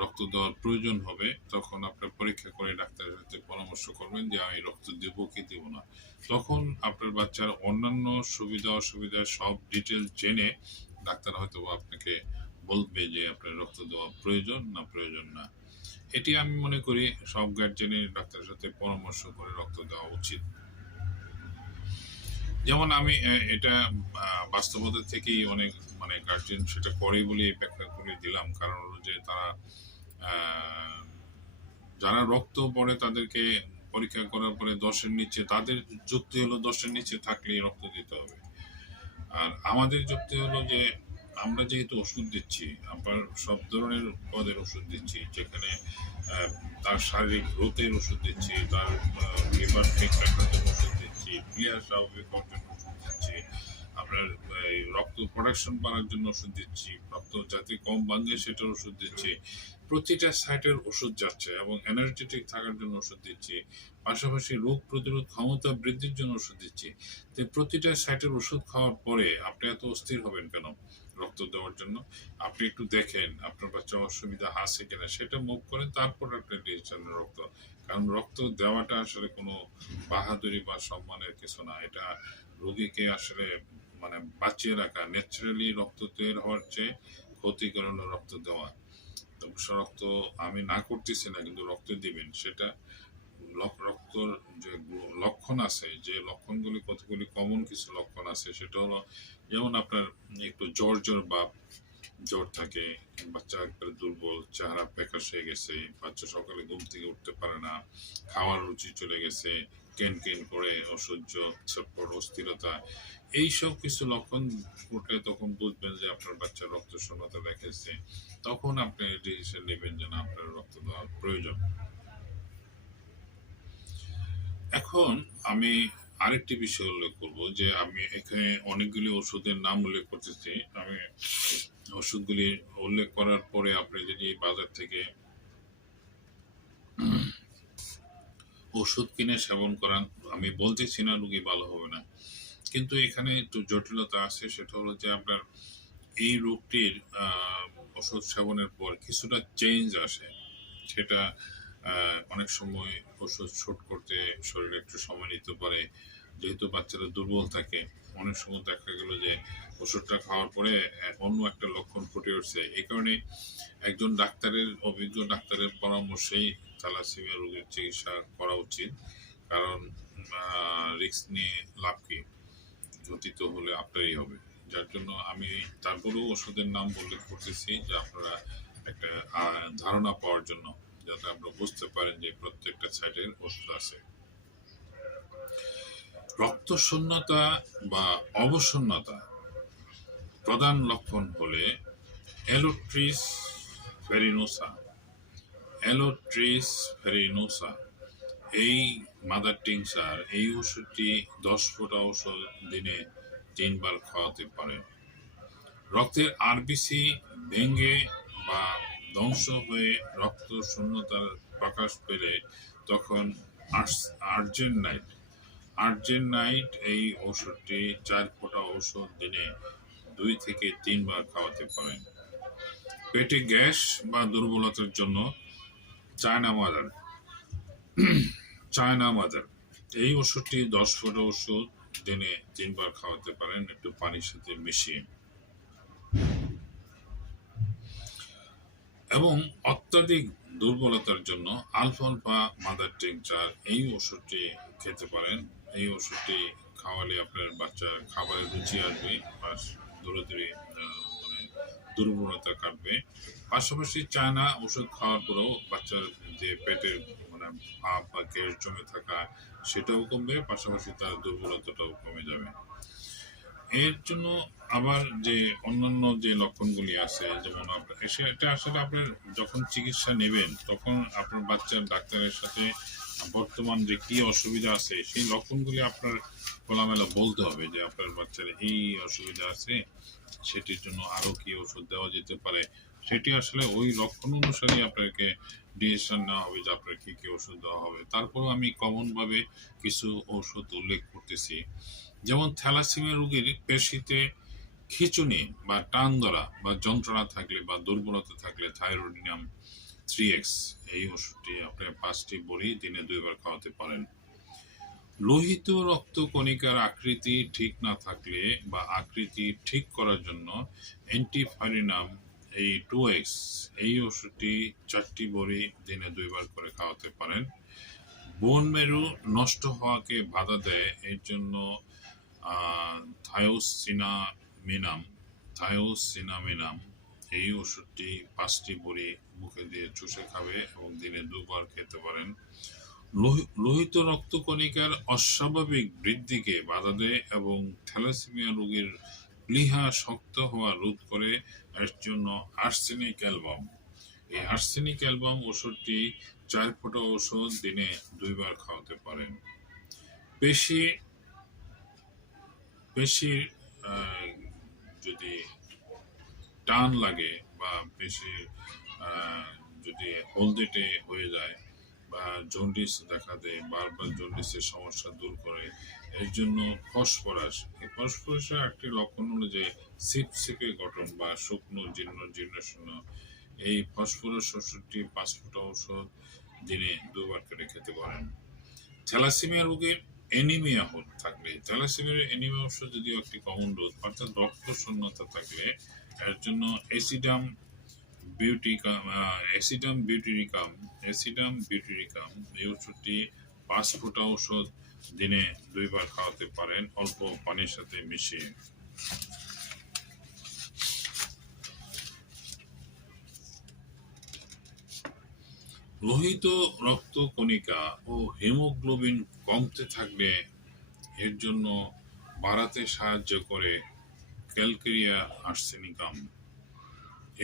রক্ত দেওয়ার প্রয়োজন হবে তখন আপনার পরীক্ষা করে ডাক্তারের সাথে পরামর্শ করবেন যে আমি রক্ত দেব কি দেব না। তখন আপনার বাচ্চার অন্যান্য সুবিধা অসুবিধা সব ডিটেল জেনে ডাক্তার হয়তো আপনাকে বলবে যে আপনার রক্ত দেওয়া প্রয়োজন না প্রয়োজন না। এটি আমি মনে করি সব গার্জেনের ডাক্তারের সাথে পরামর্শ করে রক্ত দেওয়া উচিত। যেমন আমি এটা বাস্তবতা থেকেই অনেক মানে গার্জেন সেটা করে বলে ব্যাখ্যা করে দিলাম, কারণ হলো যে তারা আহ, যারা রক্ত পড়ে তাদেরকে পরীক্ষা করার পরে 10-এর নিচে, তাদের যুক্তি হলো 10-এর নিচে থাকলেই রক্ত দিতে হবে। আর আমাদের যুক্তি হলো যে আমরা যেহেতু ওষুধ দিচ্ছি, আবার সব ধরনের পদের ওষুধ দিচ্ছি, যেখানে তার শারীরিক গ্রোথের ওষুধ দিচ্ছি, তার লিভার ঠিক রাখার জন্য ওষুধ দিচ্ছি, প্লেয়ার স্বাভাবিক হওয়ার জন্য ওষুধ দিচ্ছি, আপনার এই রক্ত প্রোডাকশন বাড়ার জন্য ওষুধ দিচ্ছি, রক্ত যাতে কম ভাঙে সেটার ওষুধ দিচ্ছি, প্রতিটা সাইটের ওষুধ যাচ্ছে, এবং এনার্জেটিক থাকার জন্য ওষুধ দিচ্ছি, পাশাপাশি রোগ প্রতিরোধ ক্ষমতা বৃদ্ধির জন্য ওষুধ দিচ্ছি। তো প্রতিটা সাইটের ওষুধ খাওয়ার পরে আপনি এত অস্থির হবেন কেন রক্ত দেওয়ার জন্য? আপনি একটু দেখেন আপনার বাচ্চা অসুবিধা আছে কিনা, সেটা মুভ করেন, তারপর আপনি ডিসিশন রক্ত। কারণ রক্ত দেওয়াটা আসলে কোনো বাহাদুরি বা সম্মানের কিছু না, এটা রোগীকে আসলে মানে বাঁচিয়ে রাখা। ন্যাচারালি রক্ত তৈরি হওয়ার চেয়ে ক্ষতিকর হলো রক্ত দেওয়া। অবশ্য রক্ত আমি না করতেছি না, কিন্তু রক্ত দিবেন সেটা রক্তর যে লক্ষণ আছে, যে লক্ষণগুলি কতগুলি কমন কিছু লক্ষণ আছে, সেটা হলো যেমন আপনার একটু জ্বর জ্বর বা জ্বর থাকে, বাচ্চা একবারে দুর্বল, চেহারা ফ্যাকাশ হয়ে গেছে, বাচ্চা সকালে ঘুম থেকে উঠতে পারে না, খাওয়ার রুচি চলে গেছে, কেন কেন করে, অসহ্য, ছটফট, অস্থিরতা, এইসব কিছু লক্ষণ উঠলে তখন বুঝবেন যে আপনার বাচ্চা রক্ত শূন্যতা দেখেছে। তখন আপনি ডিসিশন নেবেন যে না আপনার রক্ত দেওয়ার প্রয়োজন। এখন আমি আরেকটি বিষয় উল্লেখ করব যে আমি এখানে অনেকগুলি ওষুধের নাম উল্লেখ করতেছি। আমি ওষুধগুলি উল্লেখ করার পরে আপনি যদি বাজার থেকে ওষুধ কিনে সেবন করান, আমি বলতেছি না রোগী ভালো হবে না, কিন্তু এখানে একটু জটিলতা আছে। সেটা হলো যে আপনার এই রোগটির ওষুধ সেবনের পর কিছুটা চেঞ্জ আসে। সেটা অনেক সময় ওষুধ শুট করতে শরীরে একটু সময় নিতে পারে, যেহেতু বাচ্চারা দুর্বল থাকে। অনেক সময় দেখা গেল যে ওষুধটা খাওয়ার পরে অন্য একটা লক্ষণ ফুটে উঠছে। এই কারণে একজন ডাক্তারের, অভিজ্ঞ ডাক্তারের পরামর্শেই থ্যালাসেমিয়া রোগের চিকিৎসা করা উচিত। কারণ রিস্ক নিয়ে লাভ কি, ক্ষতি তো হলে আপনারই হবে। যার জন্য আমি তারপরেও ওষুধের নাম উল্লেখ করতেছি যে আপনারা একটা ধারণা পাওয়ার জন্য, যাতে আপনারা বুঝতে পারেন যে প্রত্যেকটা সাইডের ওষুধ আছে। রক্ত শূন্যতা বা অবশূন্যতা প্রধান লক্ষণ হলে অ্যালোট্রিস ভেরিনোসা, অ্যালোট্রিস ভেরিনোসা এই মাদার টিংচার এই ওষুধটি 10 ফোঁটা ঔষধ দিনে 3 বার খাওয়াতে পারেন। রক্তের আরবিসি ভেঙে বা ধ্বংস হয়ে রক্ত শূন্যতার প্রকাশ পেলে তখন আর্জেন্টাইন আর্জেন্টাইন এই ওষুধটি 4 ফোঁটা ঔষধ দিনে 2 থেকে 3 বার খাওয়াতে পারেন। পেটে গ্যাস বা দুর্বলতার জন্য চায়না মাদার চায়না মাদার এই ওষুধটি 10 ফোঁটা ওষুধ দিনে 3 বার খাওয়াতে পারেন একটু পানির সাথে মিশিয়ে। এবং অত্যাধিক দুর্বলতার জন্য আলফালফা মাদার টিংচার এই ওষুধটি খেতে পারেন। এই ওষুধটি খাওয়ালে আপনার বাচ্চার খাবারের রুচি আসবে, প্লাস ধরে ধরে মানে দুর্বলতা কাটবে। পাশাপাশি চায়না ওষুধ খাওয়ার পরেও বাচ্চার যে পেটের মানে ভাব বা গ্যাস জমে থাকা সেটাও কমবে, পাশাপাশি তার দুর্বলতাটাও কমে যাবে। এর জন্য আবার যে অন্যান্য যে লক্ষণগুলি আছে, যেমন এটা আসলে আপনার যখন চিকিৎসা নেবেন তখন আপনার বাচ্চার ডাক্তারের সাথে বর্তমান যে কি অসুবিধা আছে সেই লক্ষণগুলি আপনার খোলামেলা বলতে হবে যে আপনার বাচ্চার এই অসুবিধা আছে, সেটির জন্য আরো কি ওষুধ দেওয়া যেতে পারে। সেটি আসলে ওই লক্ষণ অনুসারে আপনাকে ডিসিশন নেওয়া হবে যে আপনার কি কি ওষুধ দেওয়া হবে। তারপরও আমি কমন ভাবে কিছু ওষুধ উল্লেখ করতেছি। যেমন থ্যালাসেমিয়া রোগীর পেশিতে খিঁচুনি বা টান ধরা বা যন্ত্রণা থাকলে বা দুর্বলতা থাকলে থাইরোডিনাম 3x এই ওষুধটি আপনি 5টি বড়ি দিনে 2 বার খাওয়াতে পারেন। লোহিত রক্ত কণিকার আকৃতি ঠিক না থাকলে বা আকৃতি ঠিক করার জন্য অ্যান্টিফারিনাম এই 2x এই ওষুধটি 4টি বড়ি দিনে 2 বার করে খাওয়াতে পারেন। বোন মেরু নষ্ট হওয়াকে বাধা দেয়, এর জন্য থায়োসিনামিনাম এই ওষুধটি 5টি বড়ি মুখে দিয়ে চুষে খাবে এবং দিনে 2 বার খেতে পারেন। লোহিত রক্তকণিকার অস্বাভাবিক বৃদ্ধিকে বাধা দেয় এবং থ্যালাসেমিয়া রোগীর প্লীহা শক্ত হওয়া রোধ করে, এর জন্য আর্সেনিক অ্যালবাম এই আর্সেনিক অ্যালবাম ওষুধটি 4 ফোঁটা ওষুধ দিনে 2 বার খাওয়াতে পারেন। পেশির যদি টান লাগে বা পেশি যদি হলদেটে হয়ে যায় বা জন্ডিস দেখা দেয়, বারবার জন্ডিসের সমস্যা দূর করে, এর জন্য ফসফরাস এই ফসফরাসের একটি লক্ষণ হলো যে সিপসিপে গঠন বা শুকনো জীর্ণশীর্ণ। এই ফসফরাস ওষুধটি 5 ফোঁটা ওষুধ দিনে 2 বার করে খেতে পারেন। থ্যালাসেমিয়া রোগীর অ্যানিমিয়া থাকলে, থ্যালাসেমিয়ার অ্যানিমিয়া ওষুধ যদিও একটি কমন রোগ, অর্থাৎ রক্ত শূন্যতা থাকলে এর জন্য অ্যাসিডাম বিউটিরিকাম এই ওষুধটি 5 ফোঁটা ওষুধ দিনে 2 বার খাওয়াতে পারেন অল্প পানির সাথে মিশিয়ে। লোহিত রক্ত কণিকা ও হিমোগ্লোবিন কমতে থাকলে এর জন্য বাড়াতে সাহায্য করে ক্যালকেরিয়া আর্সেনিকাম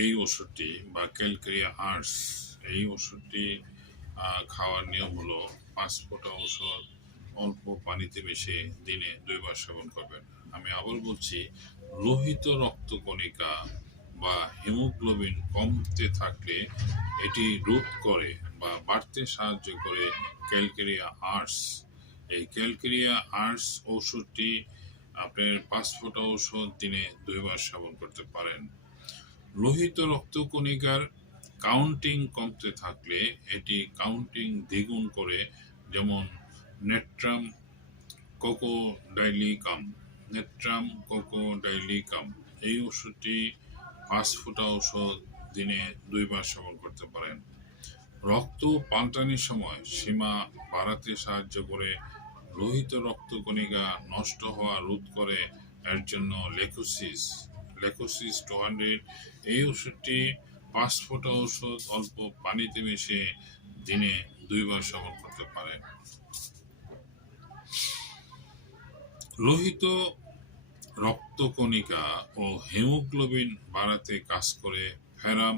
এই ওষুধটি বা ক্যালকেরিয়া আর্স এই ওষুধটি খাওয়ার নিয়ম হলো 5 ফোঁটা ওষুধ অল্প পানিতে মিশিয়ে দিনে 2 বার সেবন করবেন। আমি আবার বলছি, লোহিত রক্ত কণিকা বা হিমোগ্লোবিন কমতে থাকলে এটি রোধ করে বা বাড়তে সাহায্য করে ক্যালকেরিয়া আর্স এই ক্যালকেরিয়া আর্স ওষুধটি আপনার 5 ফোঁটা ওষুধ দিনে 2 বার সেবন করতে পারেন। লোহিত রক্তকণিকার কাউন্টিং কমতে থাকলে এটি কাউন্টিং দ্বিগুণ করে, যেমন নেট্রাম কোকোডাইলিকাম এই ওষুধটি 5 ফোঁটা ওষুধ দিনে 2 বার সেবন করতে পারেন। রক্ত পাল্টানোর সময় সীমা বাড়াতে সাহায্য করে, লোহিত রক্তকণিকা নষ্ট হওয়া রোধ করে, এর জন্য লেকোসিস 200 এই ওষুধটি 5 ফোঁটা ওষুধ অল্প পানিতে মিশিয়ে দিনে 2 বার সেবন করতে পারেন। লোহিত রক্তকণিকা ও হিমোগ্লোবিন বাড়াতে কাজ করে ফেরাম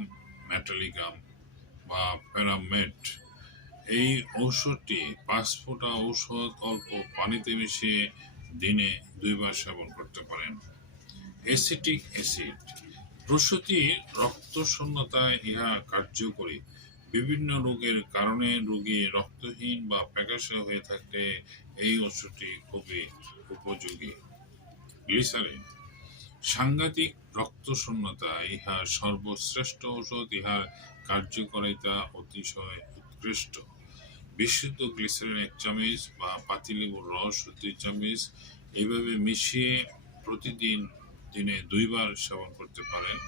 মেটালিকাম বা ফেরামেট এই ঔষধটি ৫ ফোঁটা ঔষধ অল্প পানিতে মিশিয়ে দিনে ২ বার সেবন করতে পারেন। অ্যাসিটিক অ্যাসিড প্রসূতি রক্তশূন্যতায় ইহা কার্যকরী। বিভিন্ন রোগের কারণে রোগী রক্তহীন বা ফ্যাকাশে হয়ে থাকলে এই ওষুধটি খুবই উপযোগী। গ্লিসারিন সাংঘাতিক রক্তশূন্যতা ইহা সর্বশ্রেষ্ঠ ঔষধ। ইহার কার্যকারিতা অতিশয় উৎকৃষ্ট। বিশুদ্ধ গ্লিসারিন ১ চামচ বা পাতিলেবুর রস ২ চামচ এইভাবে মিশিয়ে প্রতিদিন দিনে ২ বার সেবন করতে পারেন।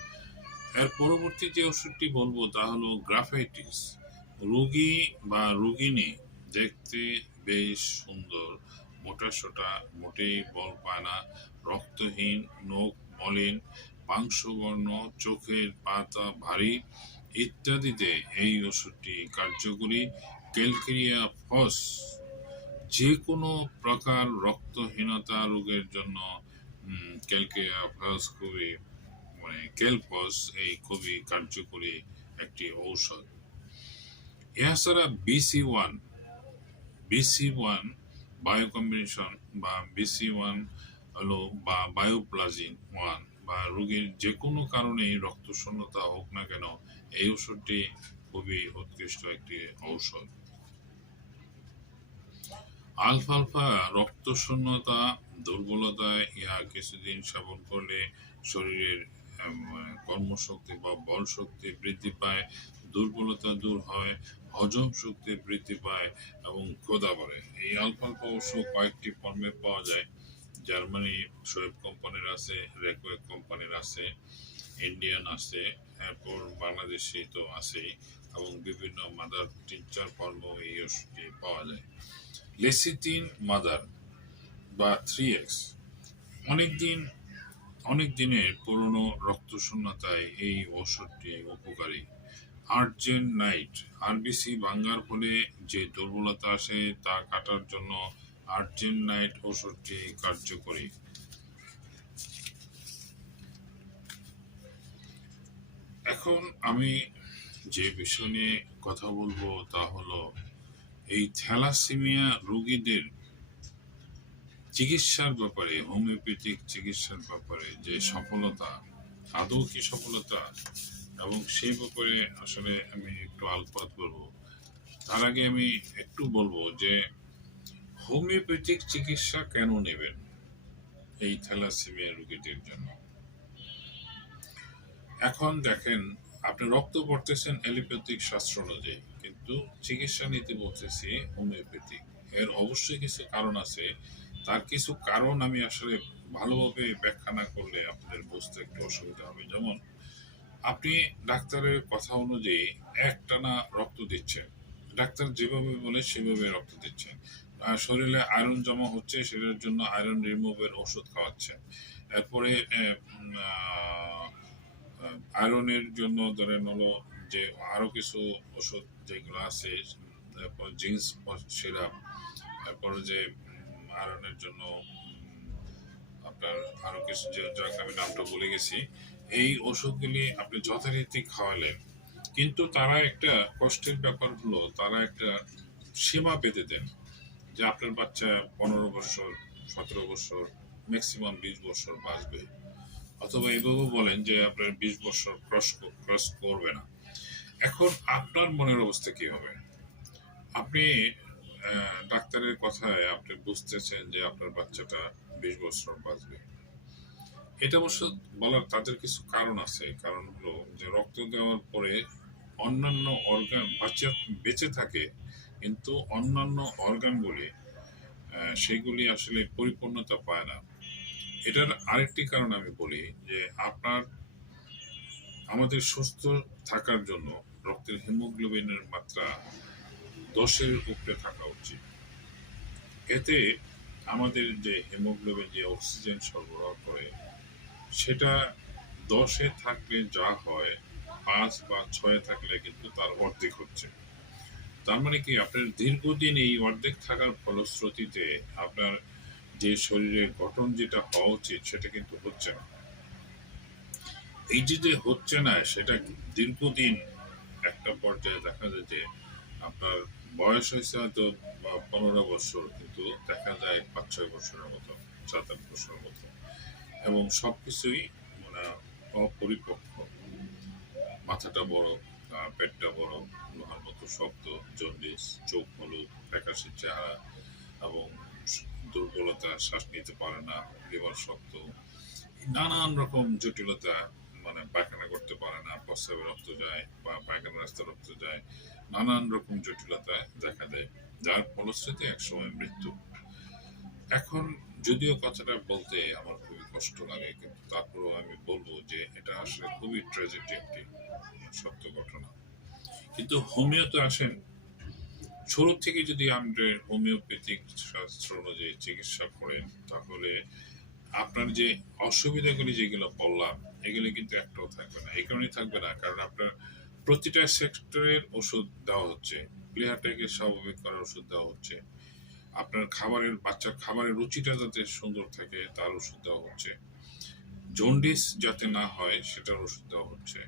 এর পরবর্তী যে ওষুধটি বলবো তা হলো গ্রাফাইটিস। রোগী বা রোগিনী দেখতে বেশ সুন্দর, মোটাসোটা, মোটেই বল পায় না, রক্তহীন, নখ মলিন, পাংশুবর্ণ, চোখের পাতা ভারী ইত্যাদিতে এই ওষুধটি কার্যকরী। ক্যালকেরিয়া ফস যে কোনো প্রকার রক্তহীনতা রোগের জন্য ক্যালকেরিয়া ফস খুবই ক্যালপস এই খুবই কার্যকরী একটি ঔষধ। এছাড়া BC1 বায়ো কম্বিনেশন বা BC1 হলো বা বায়োপ্লাজিন 1 বা রোগীর যে কোনো কারণেই রক্তশূন্যতা হোক না কেন এই ওষুধটি খুবই উৎকৃষ্ট একটি ঔষধ। আলফালফা রক্তশূন্যতা দুর্বলতায় ইহা কিছুদিন সেবন করলে শরীরের কর্মশক্তি বা বল শক্তি বৃদ্ধি পায়, দুর্বলতা দূর হয়, হজম শক্তি বৃদ্ধি পায় এবং ক্ষুধা বাড়ে। এই আলফালফা অবশ্য কয়েকটি ফর্মে পাওয়া যায়। জার্মানি শোয়েব কোম্পানির আছে, রেকোয়েক কোম্পানির আছে, ইন্ডিয়ান আছে, এরপর বাংলাদেশি তো আছেই এবং বিভিন্ন মাদার টিনচার ফর্ম এই ওষুধটি পাওয়া যায়। লেসিথিন মাদার বা 3X অনেক দিনের পুরনো রক্তশূন্যতায় এই ওষুধটি উপকারী। আর্জেন্ট নাইট আরবিসি ভাঙ্গার ফলে যে দুর্বলতা আসে তা কাটার জন্য আর্জেন্ট নাইট ওষুধটি কার্যকরী। এখন আমি যে বিষয় নিয়ে কথা বলবো তা হলো এই থ্যালাসেমিয়া রোগীদের চিকিৎসার ব্যাপারে, হোমিওপ্যাথিক চিকিৎসার ব্যাপারে যে সফলতা, আদৌ কি সফলতা, এবং সেই ব্যাপারে আসলে আমি একটু আলোকপাত করবো। তার আগে আমি একটু বলবো যে হোমিওপ্যাথিক চিকিৎসা কেন নেবেন এই থ্যালাসেমিয়া রোগীদের জন্য। এখন দেখেন, আপনি রক্ত পড়তেছেন এলোপ্যাথিক শাস্ত্র অনুযায়ী, কিন্তু চিকিৎসা নিতে বলতেছি হোমিওপ্যাথিক। এর অবশ্যই কিছু কারণ আছে। তার কিছু কারণ আমি আসলে ভালোভাবে ব্যাখ্যা না করলে আপনাদের বুঝতে একটু অসুবিধা হবে। যেমন আপনি ডাক্তারের কথা অনুযায়ী একটানা রক্ত দিচ্ছেন, ডাক্তার যেভাবে বলে সেভাবে রক্ত দিচ্ছেন, শরীরে আয়রন জমা হচ্ছে সেটার জন্য আয়রন রিমুভের ওষুধ খাওয়াচ্ছেন। এরপরে আয়রনের জন্য ধরেন হলো যে আরো কিছু ওষুধ যেগুলো আছে, তারপর জিন্স সিরাপ, তারপরে যে আয়রনের জন্য আপনার আরো কিছু যে যাকে আমি নামটা ভুলে গেছি, এই ওষুধগুলি আপনি যথারীতি খাওয়ালেন, কিন্তু তারা একটা কষ্টের ব্যাপার হলো তারা একটা সীমা বেঁধে দেন যে আপনার বাচ্চা 15 বছর, 17 বছর, ম্যাক্সিমাম 20 বছর বাঁচবে, অথবা এভাবেও বলেন যে আপনার 20 বছর ক্রস করবে না। এখন আপনার মনের অবস্থা কি হবে? আপনি ডাক্তারের কথায় আপনি বুঝতেছেন যে আপনার বাচ্চাটা 20 বছর বাঁচবে। এটা অবশ্য বলার তাদের কিছু কারণ আছে। কারণ হলো যে রক্ত দেওয়ার পরে অন্যান্য অর্গান বেঁচে থাকে, কিন্তু অন্যান্য অর্গানগুলি সেগুলি আসলে পরিপূর্ণতা পায় না। এটার আরেকটি কারণ আমি বলি যে আমাদের সুস্থ থাকার জন্য রক্তের হিমোগ্লোবিনের মাত্রা 10-এর উপরে থাকা উচিত। এতে আমাদের যে হিমোগ্লোবিন যে অক্সিজেন সরবরাহ করে সেটা 10-এ থাকলে যা হয় 5 বা 6-এ থাকলে কিন্তু তার অর্ধেক হচ্ছে। তার মানে কি আপনার দীর্ঘদিন এই অর্ধেক থাকার ফলশ্রুতিতে আপনার যে শরীরের গঠন যেটা হওয়া উচিত সেটা কিন্তু হচ্ছে না। এই যে হচ্ছে না সেটা দীর্ঘদিন একটা পর্যায়ে দেখা যায় যে আপনার বয়স হয়েছে হয়তো 15 বছর, কিন্তু দেখা যায় 5-6 বছরের মতো, 7-8 বছরের মতো, এবং সবকিছুই মানে অপরিপক্ক। মাথাটা বড়, পেটটা বড়, লোহার মতো শক্ত, জন্ডিস, চোখ হলুদ, ফ্যাকাশে চেহারা, এবং দুর্বলতা, শ্বাস নিতে পারে না, লিভার শক্ত, নানান রকম জটিলতা। মানে পায়খানা করতে পারে না, প্রস্রাবে রক্ত যায় বা পায়খানা রাস্তা রক্ত যায়, নানান রকম জটিলতা দেখা দেয়, যার ফলশ্রুতি একসময় মৃত্যু। এখন যদিও কথাটা বলতে আমার খুবই কষ্ট লাগে, কিন্তু তারপরেও আমি বলবো যে এটা আসলে খুবই ট্র্যাজেডি একটি সত্য ঘটনা। কিন্তু হোমিওতে আসেন, শুরু থেকে যদি আমরা হোমিওপ্যাথিক শাস্ত্র অনুযায়ী চিকিৎসা করেন, তাহলে আপনার যে অসুবিধাগুলি যেগুলো বললাম, এগুলি কিন্তু একটাও থাকবে না। এই কারণেই থাকবে না কারণ আপনার প্রতিটা সেক্টরের ওষুধ দেওয়া হচ্ছে, প্লেয়ারটাকে স্বাভাবিক করার ওষুধ দেওয়া হচ্ছে, আপনার খাবারের, বাচ্চার খাবারের রুচিটা যাতে সুন্দর থাকে তার ওষুধ দেওয়া হচ্ছে, জন্ডিস যাতে না হয় সেটার ওষুধ দেওয়া হচ্ছে,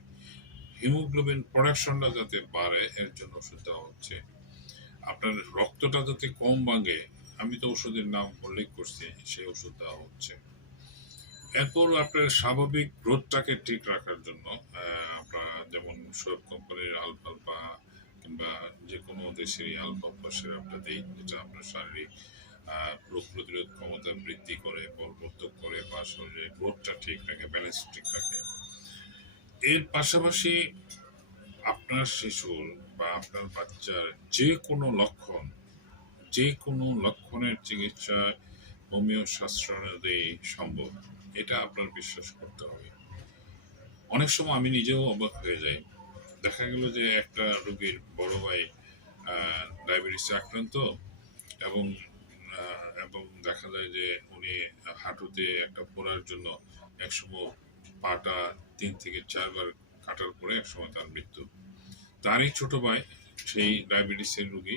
হিমোগ্লোবিন প্রোডাকশনটা যাতে বাড়ে এর জন্য ওষুধ দেওয়া হচ্ছে, আপনার রক্তটা যাতে কম ভাঙে, আমি তো ওষুধের নাম উল্লেখ করছি, সেই ওষুধ দেওয়া হচ্ছে। এরপর আপনার স্বাভাবিক গ্রোথটাকে ঠিক রাখার জন্য আপনার যেমন সোয়েব কোম্পানির আলফালফা কিংবা যে কোনো দেশেরই আলফালফা সিরাপটা দিই, যেটা আপনার শারীরিক রোগ প্রতিরোধ ক্ষমতা বৃদ্ধি করে, বলবর্ধক করে, বা শরীরের গ্রোথটা ঠিক রাখে, ব্যালেন্স ঠিক রাখে। এর পাশাপাশি আপনার শিশুর বা আপনার বাচ্চার যে কোনো লক্ষণের চিকিৎসা হোমিও শাস্ত্র অনুযায়ী সম্ভব, এটা আপনার বিশ্বাস করতে হবে। অনেক সময় আমি নিজেও অবাক হয়ে যাই, দেখা গেল যে একটা রোগীর বড় ভাই ডায়াবেটিসে আক্রান্ত, এবং এবং দেখা যায় যে উনি হাঁটুতে একটা পড়ার জন্য একসময় পাটা 3 থেকে 4 বার কাটার পরে একসময় তার মৃত্যু। তারই ছোট ভাই সেই ডায়াবেটিসের রোগী,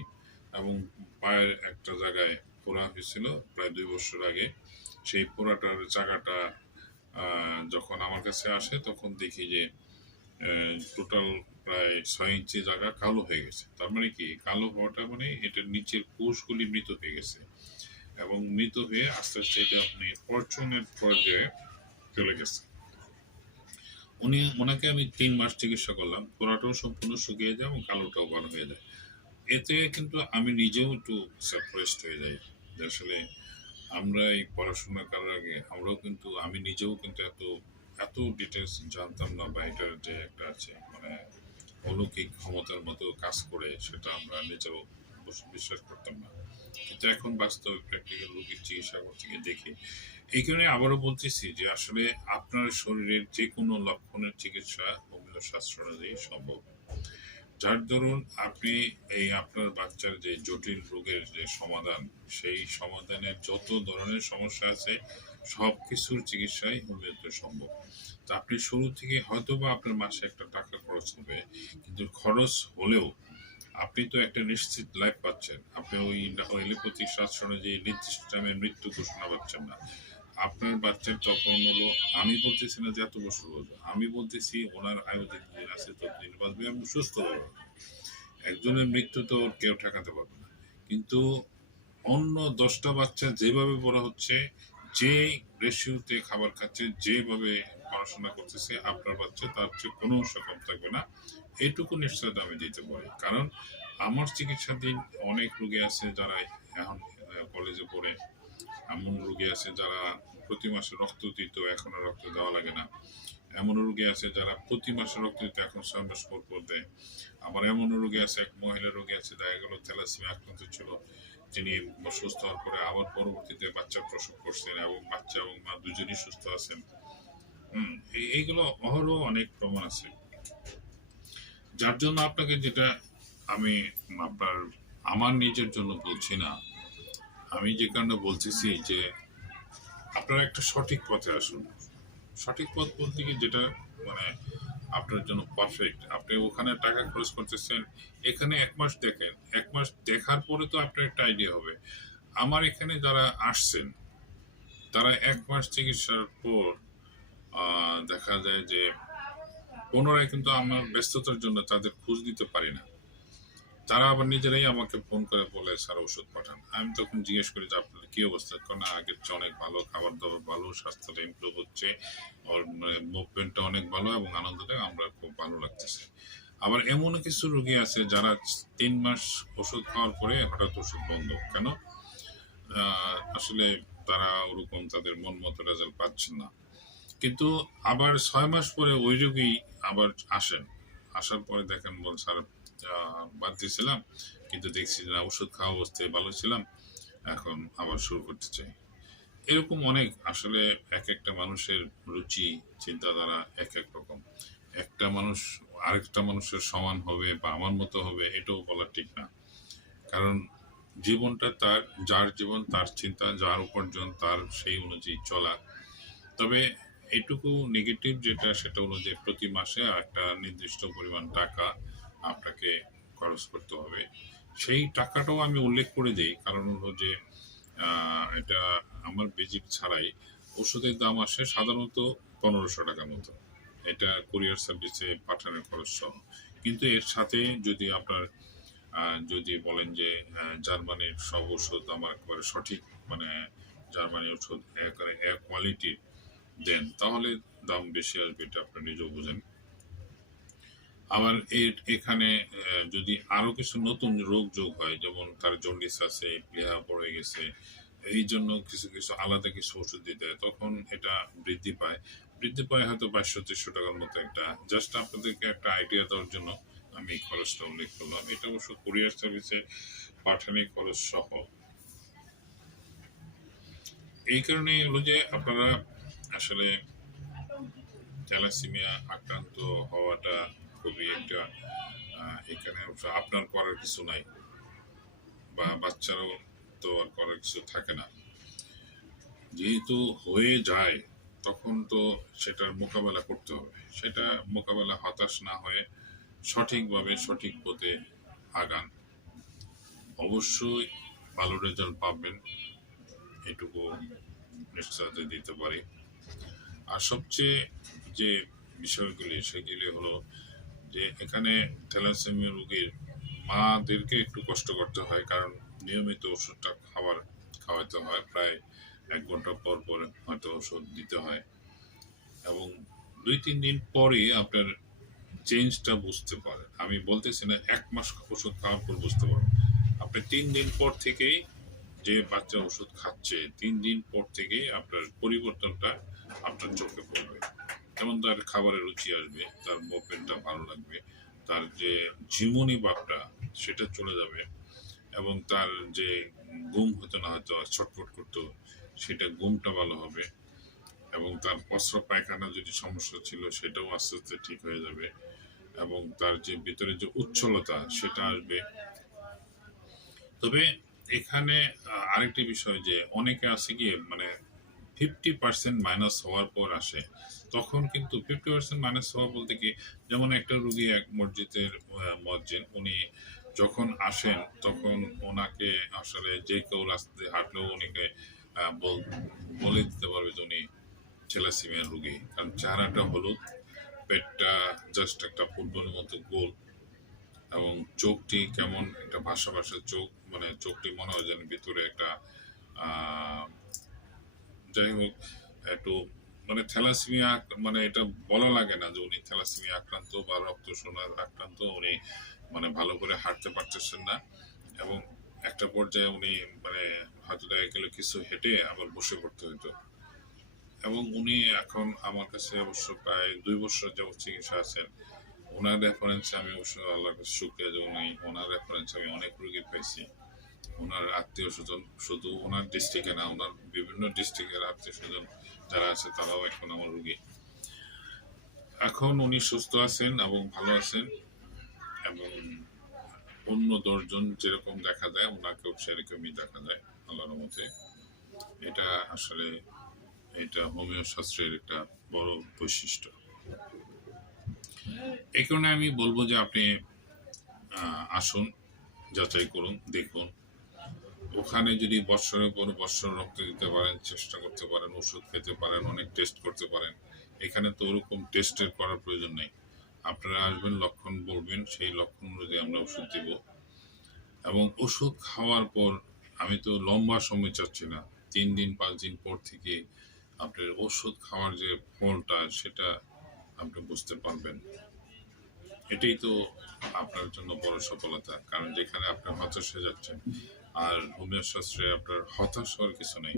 এবং পায়ের একটা জায়গায় পোড়া হয়েছিল প্রায় 2 বছর আগে। সেই পোড়াটার জায়গাটা যখন আমার কাছে আসে তখন দেখি যে টোটাল প্রায় 6 ইঞ্চি জায়গা কালো হয়ে গেছে। তার মানে কি, কালো হওয়াটা মানে এটার নিচের কোষগুলি মৃত হয়ে গেছে, এবং মৃত হয়ে আস্তে আস্তে এটা আপনি পর্চনের পর্যায়ে চলে গেছে। ওনাকে আমি 3 মাস চিকিৎসা করলাম, পোড়াটাও সম্পূর্ণ শুকিয়ে যায় এবং কালোটাও ভালো হয়ে যায়। এতে কিন্তু আমি নিজেও একটু সারপ্রাইজড হয়ে যাই যে আসলে আমরা এই পড়াশোনা করার আগে আমরাও কিন্তু, আমি নিজেও কিন্তু এত এত ডিটেলস জানতাম না, বা এটার যে একটা আছে মানে অলৌকিক ক্ষমতার মতো কাজ করে সেটা আমরা নিজেও বিশ্বাস করতাম না। কিন্তু এখন বাস্তবে প্র্যাকটিক্যাল রোগীর চিকিৎসা করতে গিয়ে দেখি। এই কারণে আবারও বলতেছি যে আসলে আপনার শরীরের যে কোনো লক্ষণের চিকিৎসা হোমিও শাস্ত্র অনুযায়ী সম্ভব। যার দরুন আপনি এই আপনার বাচ্চার যে জটিল রোগের যে সমাধান, সেই সমাধানের যত ধরনের সমস্যা আছে সব কিছুর চিকিৎসাই হোমিওতে সম্ভব। তো আপনি শুরু থেকে হয়তো বা আপনার মাসে একটা টাকা খরচ হবে, কিন্তু খরচ হলেও আপনি তো একটা নিশ্চিত লাইফ পাচ্ছেন। আপনি ওই এলোপ্যাথিক শাস্ত্র অনুযায়ী নির্দিষ্ট টাইমে মৃত্যু ঘোষণা পাচ্ছেন না। আপনার বাচ্চার তখন হলো, আমি বলতেছি না যে এত বছর বলবো, আমি বলতেছি ওনার আয়ু যতদিন আছে ততদিন বাঁচবে এবং সুস্থ হবে। একজনের মৃত্যু তো কেউ ঠেকাতে পারবে না, কিন্তু অন্য 10টা বাচ্চা যেভাবে বড় হচ্ছে, যে রেশিওতে খাবার খাচ্ছে, যেভাবে পড়াশোনা করতেছে, আপনার বাচ্চা তার চেয়ে কোনো অংশ কম থাকবে না, এইটুকু নিশ্চয়তা আমি দিতে পারি। কারণ আমার চিকিৎসাধীন অনেক রোগী আছে যারা এখন কলেজে পড়ে, এমন রোগী আছে যারা প্রতি মাসে রক্ত দিত, এখন আর রক্ত দেওয়া লাগে না, এমন রোগী আছে যারা প্রতি মাসে রক্ত দিত, এখন 6 মাস পর পর দেয়। আবার এমন রোগী আছে, এক মহিলা রোগী আছে দেখা গেল থ্যালাসেমিয়া আক্রান্ত ছিল, তিনি সুস্থ হওয়ার পরে আবার পরবর্তীতে বাচ্চা প্রসব করছেন, এবং বাচ্চা এবং মা দুজনই সুস্থ আছেন। এইগুলো অহরহ অনেক প্রমাণ আছে। যার জন্য আপনাকে যেটা আমি আপনার, আমার নিজের জন্য বলছি না, আমি যে কারণে বলতেছি যে আপনারা একটা সঠিক পথে আসুন। সঠিক পথ বলতে কি, যেটা মানে আপনার জন্য পারফেক্ট। আপনি ওখানে টাকা খরচ করতেছেন, এখানে 1 মাস দেখেন, 1 মাস দেখার পরে তো আপনার একটা আইডিয়া হবে। আমার এখানে যারা আসছেন তারা 1 মাস চিকিৎসার পর দেখা যায় যে পুনরায় কিন্তু আমার ব্যস্ততার জন্য তাদের খোঁজ দিতে পারি না। তারা আবার নিজেরাই আমাকে ফোন করে বলে স্যার ওষুধ পাঠান। আমি তখন জিজ্ঞেস করি যে আপনার কি অবস্থা? কারণ আগের চেয়ে অনেক ভালো, খাবার দাবার ভালো, স্বাস্থ্যটা ইমপ্রুভ হচ্ছে, ওর মুভমেন্টটা অনেক ভালো এবং আনন্দটা আমরা খুব ভালো লাগতেছে। আবার এমনও কিছু রোগী আছে যারা 3 মাস ওষুধ খাওয়ার পরে হঠাৎ ওষুধ বন্ধ। কেন? আসলে তারা ওরকম তাদের মন মতো রেজাল্ট পাচ্ছেন না। কিন্তু আবার 6 মাস পরে ওই রোগী আবার আসেন, আসার পরে দেখেন বল স্যার বাদ দিয়েছিলাম, কিন্তু দেখছি যে না, ওষুধ খাওয়া অবস্থায় ভালো ছিলাম, এখন আবার শুরু করতে চাই। এরকম অনেক আসলে এক একটা মানুষের রুচি চিন্তাধারা এক এক রকম। একটা মানুষ আরেকটা মানুষের সমান হবে বা আমার মতো হবে এটাও বলা ঠিক না। কারণ জীবনটা তার, যার জীবন তার চিন্তা, যার উপার্জন তার সেই অনুযায়ী চলা। তবে এটুকু নেগেটিভ যেটা সেটা হলো যে প্রতি মাসে একটা নির্দিষ্ট পরিমাণ টাকা আপনাকে খরচ করতে হবে। সেই টাকাটাও আমি উল্লেখ করে দিই, কারণ হলো যে এটা আমার বেজিক ছাড়াই ওষুধের দাম আসে সাধারণত 1500 টাকার মতো, এটা কুরিয়ার সার্ভিসে পাঠানোর খরচ সহ। কিন্তু এর সাথে যদি আপনার যদি বলেন যে জার্মানির সব ওষুধ আমার একেবারে সঠিক, মানে জার্মানির ওষুধ একেবারে এক কোয়ালিটির দেন, তাহলে দাম বেশি আসবে, এটা আপনি নিজেও বুঝেন। আবার এখানে যদি আরো কিছু নতুন রোগ যোগ হয়, যেমন তার জন্ডিস আছে, প্লেহা পড়ে গেছে, এই জন্য কিছু কিছু আলাদা কিছু ওষুধ দিতে হয়, তখন এটা বৃদ্ধি পায়। বৃদ্ধি পায় হয়তো 2200-2300 টাকার মতো। একটা জাস্ট আপনাদেরকে একটা আইডিয়া দেওয়ার জন্য আমি এই খরচটা উল্লেখ করলাম। এটা অবশ্য কুরিয়ার সার্ভিসে পাঠানোর খরচ সহ। এই কারণে হলো যে আপনারা আসলে থ্যালাসেমিয়া আক্রান্ত হওয়াটা খুবই একটা, এখানে আপনার করার কিছু নাই, বা বাচ্চারও তো আর করার কিছু থাকে না। যেহেতু হয়ে যায় তখন তো সেটার মোকাবেলা করতে হবে। সেটা মোকাবেলা হতাশ না হয়ে সঠিকভাবে সঠিক পথে আগান, অবশ্যই ভালো রেজাল্ট পাবেন, এটুকু নিশ্চয়তা দিতে পারি। আর সবচেয়ে যে বিষয়গুলি সেগুলি হলো যে এখানে থ্যালাসেমিয়া রোগীর মাদেরকে একটু কষ্ট করতে হয়, কারণ নিয়মিত ওষুধটা খাওয়াতে হয়, প্রায় 1 ঘন্টা পর পর হয়তো ওষুধ দিতে হয়, এবং 2-3 দিন পরে আপনার চেঞ্জটা বুঝতে পারেন। আমি বলতেছি না 1 মাস ওষুধ খাওয়ার পর বুঝতে পারেন, আপনি 3 দিন পর থেকেই, যে বাচ্চা ওষুধ খাচ্ছে 3 দিন পর থেকেই আপনার পরিবর্তনটা আপনার চোখে পড়বে। যেমন তার খাবারের রুচি আসবে, তার মুভমেন্টটা ভালো লাগবে, তার যে ঝিমুনি ভাবটা সেটা চলে যাবে, এবং তার যে ঘুম হতো না, হয়তো ছটফট করতো, সেটা ঘুমটা ভালো হবে, এবং তার প্রস্রাব পায়খানা যদি সমস্যা ছিল সেটাও আস্তে আস্তে ঠিক হয়ে যাবে, এবং তার যে ভিতরে যে উচ্ছলতা সেটা আসবে। তবে এখানে আরেকটি বিষয় যে অনেকে আছে গিয়ে মানে 50% মাইনাস হওয়ার পর আসে, তখন কিন্তু 50% মাইনাস হওয়া বলতে কি, যেমন একটা রুগী এক মসজিদের মজ্জিন, উনি যখন আসেন তখন ওনাকে আসলে যে কেউ রাস্তায় হাঁটলেও উনিকে বলে দিতে পারবে যে উনি থ্যালাসেমিয়ার রুগী, কারণ চেহারাটা হলুদ, পেটটা জাস্ট একটা ফুটবলের মতো গোল, এবং চোখটি কেমন একটা ভাসা ভাসা চোখ, মানে চোখটি মনে হয় যেন ভিতরে একটা যাই হোক একটু, মানে থ্যালাসেমিয়া, মানে এটা বলা লাগে না যে উনি থ্যালাসেমিয়া আক্রান্ত বা রক্ত শোনার আক্রান্ত, উনি মানে ভালো করে হাঁটতে পারতেছেন না, এবং একটা পর্যায়ে উনি মানে হয়তো দেখা গেল কিছু হেঁটে আবার বসে পড়তে হতো। এবং উনি এখন আমার কাছে অবশ্য প্রায় 2 বছর যাবত চিকিৎসা আছেন। ওনার রেফারেন্সে আমি অবশ্য আল্লাহর কাছে শুকরিয়া যে ওনার রেফারেন্সে আমি অনেক রোগী পাইছি। ওনার আত্মীয় স্বজন, শুধু ওনার ডিস্ট্রিক্টে না, ওনার বিভিন্ন ডিস্ট্রিক্টের আত্মীয় স্বজন যারা আছে তারাও এখন আমার রোগী। এখন উনি সুস্থ আছেন এবং ভালো আছেন, এবং অন্য 10 জন যেরকম দেখা যায় ওনাকেও সেরকমই দেখা যায় আল্লাহর মতে। এটা আসলে এটা হোমিও শাস্ত্রের একটা বড় বৈশিষ্ট্য। এই কারণে আমি বলবো যে আপনি আসুন, যাচাই করুন, দেখুন। ওখানে যদি বৎসরের পর বৎসর রক্ত দিতে পারেন, চেষ্টা করতে পারেন, ওষুধ খেতে পারেন, অনেক টেস্ট করতে পারেন। এখানে তো ওরকম টেস্টের করার প্রয়োজন নেই। আপনারা আসবেন, লক্ষণ বলবেন, সেই লক্ষণ অনুযায়ী আমরা ওষুধ দিব। এবং ওষুধ খাওয়ার পর আমি তো লম্বা সময় চাচ্ছি না, 3 দিন 5 দিন পর থেকে আপনার ওষুধ খাওয়ার যে ফলটা সেটা আপনি বুঝতে পারবেন। এটাই তো আপনার জন্য বড় সফলতা, কারণ যেখানে আপনি হতাশ হয়ে যাচ্ছেন, আর হোমিও শাস্ত্রে আপনার হতাশ হওয়ার কিছু নেই।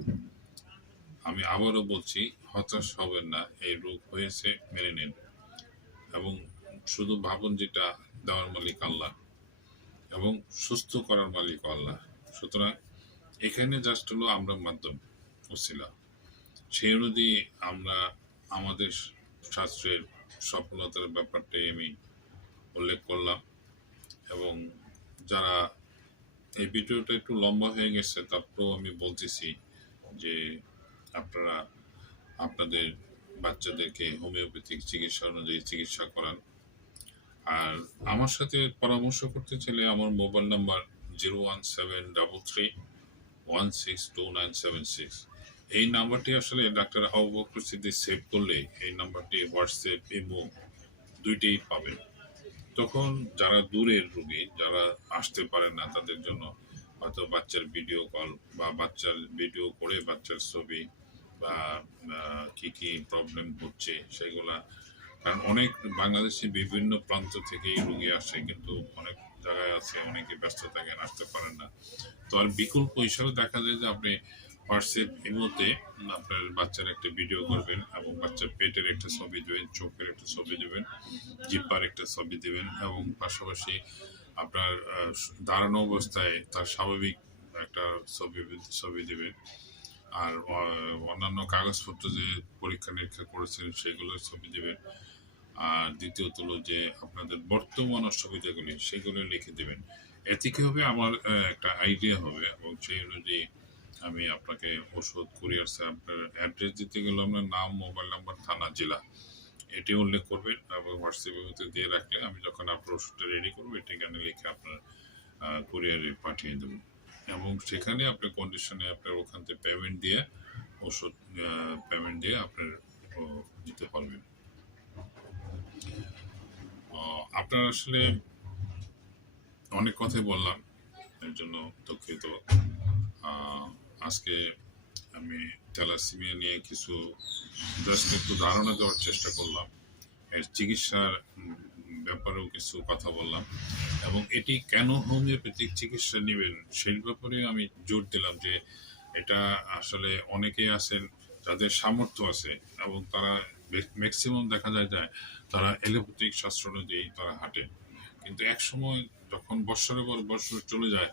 আমি আবারও বলছি, হতাশ হবেন না, এই রোগ হয়েছে মেনে নিন এবং শুধু ভাবুন যেটা দেওয়ার মালিক আল্লাহ এবং সুস্থ করার মালিক আল্লাহ। সুতরাং এখানে জাস্ট হলো আমরা মাধ্যম ওসিলা, সেই অনুযায়ী আমরা আমাদের শাস্ত্রের সফলতার ব্যাপারটাই আমি উল্লেখ করলাম। এবং যারা এই ভিডিওটা একটু লম্বা হয়ে গেছে তারপরেও আমি বলতেছি যে আপনারা আপনাদের বাচ্চাদেরকে হোমিওপ্যাথিক চিকিৎসা অনুযায়ী চিকিৎসা করান। আর আমার সাথে পরামর্শ করতে চাইলে আমার মোবাইল নাম্বার 01733162976। এই নাম্বারটি আসলে ডাক্তার আবু বকর সিদ্দিক সেভ করলে এই নাম্বারটি হোয়াটসঅ্যাপ ইমো দুইটাই পাবেন। তখন যারা দূরের রোগী, যারা আসতে পারে না, তাদের জন্য হয়তো বাচ্চার ভিডিও কল বা বাচ্চার ভিডিও করে বাচ্চার ছবি বা কি কি প্রবলেম হচ্ছে সেগুলা, কারণ অনেক বাংলাদেশে বিভিন্ন প্রান্ত থেকেই রোগী আসে, কিন্তু অনেক জায়গায় আছে অনেকে ব্যস্ত থাকেন, আসতে পারেন না। তো আর বিকল্প হিসাবে দেখা যায় যে আপনি হোয়াটসঅ্যাপ ইমোতে আপনার বাচ্চার একটা ভিডিও করবেন এবং বাচ্চার পেটের একটা ছবি দেবেন, চোখের একটা ছবি দেবেন, জিহ্বার একটা ছবি দেবেন এবং পাশাপাশি আপনার দাঁড়ানো অবস্থায় তার স্বাভাবিক একটা ছবি দেবেন। আর অন্যান্য কাগজপত্র যে পরীক্ষা নিরীক্ষা করেছেন সেগুলোর ছবি দেবেন। আর দ্বিতীয়ত হলো যে আপনাদের বর্তমান অসুবিধাগুলি সেগুলো লিখে দেবেন। এতে কি হবে, আমার একটা আইডিয়া হবে এবং সেই অনুযায়ী আমি আপনাকে ওষুধ কুরিয়ার আপনার অ্যাড্রেস দিতে গেলে আপনার নাম, মোবাইল নাম্বার, থানা, জেলা এটি উল্লেখ করবেন এবং হোয়াটসঅ্যাপের মধ্যে দিয়ে রাখলে আমি যখন আপনার ওষুধটা রেডি করবো এটি এখানে লিখে আপনার কুরিয়ারে পাঠিয়ে দেবো এবং সেখানে আপনার কন্ডিশনে আপনার ওখান থেকে পেমেন্ট দিয়ে ওষুধ পেমেন্ট দিয়ে আপনার দিতে পারবেন। আপনার আসলে অনেক কথাই বললাম, এর জন্য দুঃখিত। আজকে আমি থ্যালাসেমিয়া নিয়ে কিছু জাস্ট একটু ধারণা দেওয়ার চেষ্টা করলাম, এর চিকিৎসার ব্যাপারেও কিছু কথা বললাম এবং এটি কেন হোমিওপ্যাথিক চিকিৎসা নেবেন সেই ব্যাপারে আমি জোর দিলাম যে এটা আসলে অনেকেই আছেন যাদের সামর্থ্য আছে এবং তারা ম্যাক্সিমাম দেখা যায় তারা এলোপ্যাথিক শাস্ত্র অনুযায়ী তারা হাঁটে, কিন্তু এক সময় যখন বৎসরের পর বৎসর চলে যায়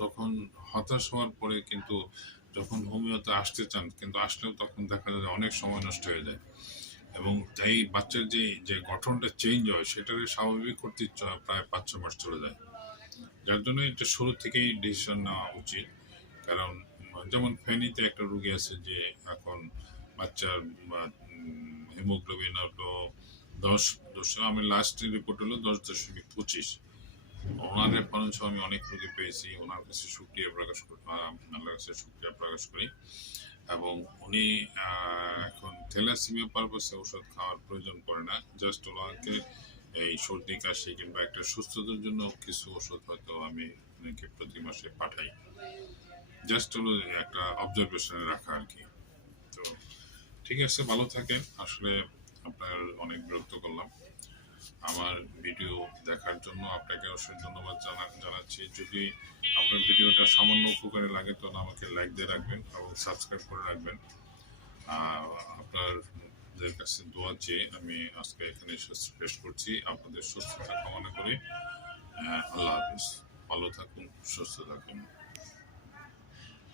তখন হতাশ হওয়ার পরে কিন্তু যখন হোমিওতে আসতে চান কিন্তু আসলেও তখন দেখা যায় অনেক সময় নষ্ট হয়ে যায় এবং তাই বাচ্চার যে গঠনটা চেঞ্জ হয় সেটাকে স্বাভাবিক করতে প্রায় 5-6 মাস চলে যায়। যার জন্য এটা শুরু থেকেই ডিসিশন নেওয়া উচিত। কারণ যেমন ফেনীতে একটা রোগী আছে যে এখন বাচ্চার হিমোগ্লোবিন হলো 10, আমি লাস্ট রিপোর্ট হলো 10.25। ওনার রেফারেন্স আমি অনেক রোগী পেয়েছি, ওনার কাছে শুকরিয়া প্রকাশ করি, আল্লাহর কাছে শুকরিয়া প্রকাশ করি এবং উনি এখন থ্যালাসেমিয়া পারপাসে ওষুধ খাওয়ার প্রয়োজন পড়ে না, জাস্ট ওনাকে এই সর্দি কাশি কিংবা একটা সুস্থতার জন্য কিছু ওষুধ হয়তো আমি ওনাকে প্রতি মাসে পাঠাই, জাস্ট হলো একটা অবজারভেশনে রাখা আর কি। তো ঠিক আছে, ভালো থাকেন। আসলে আপনার অনেক বিরক্ত করলাম। আমার ভিডিও দেখার জন্য আপনাকে অবশ্যই ধন্যবাদ জানাচ্ছি। যদি আপনার ভিডিওটা সামান্য উপকারে লাগে তাহলে আমাকে লাইক দিয়ে রাখবেন এবং সাবস্ক্রাইব করে রাখবেন। আপনাদের কাছে দোয়া চেয়ে আমি আজকে এখানে শেষ করছি। আপনাদের সুস্থতা কামনা করে আল্লাহ হাফিজ। ভালো থাকুন, সুস্থ থাকুন।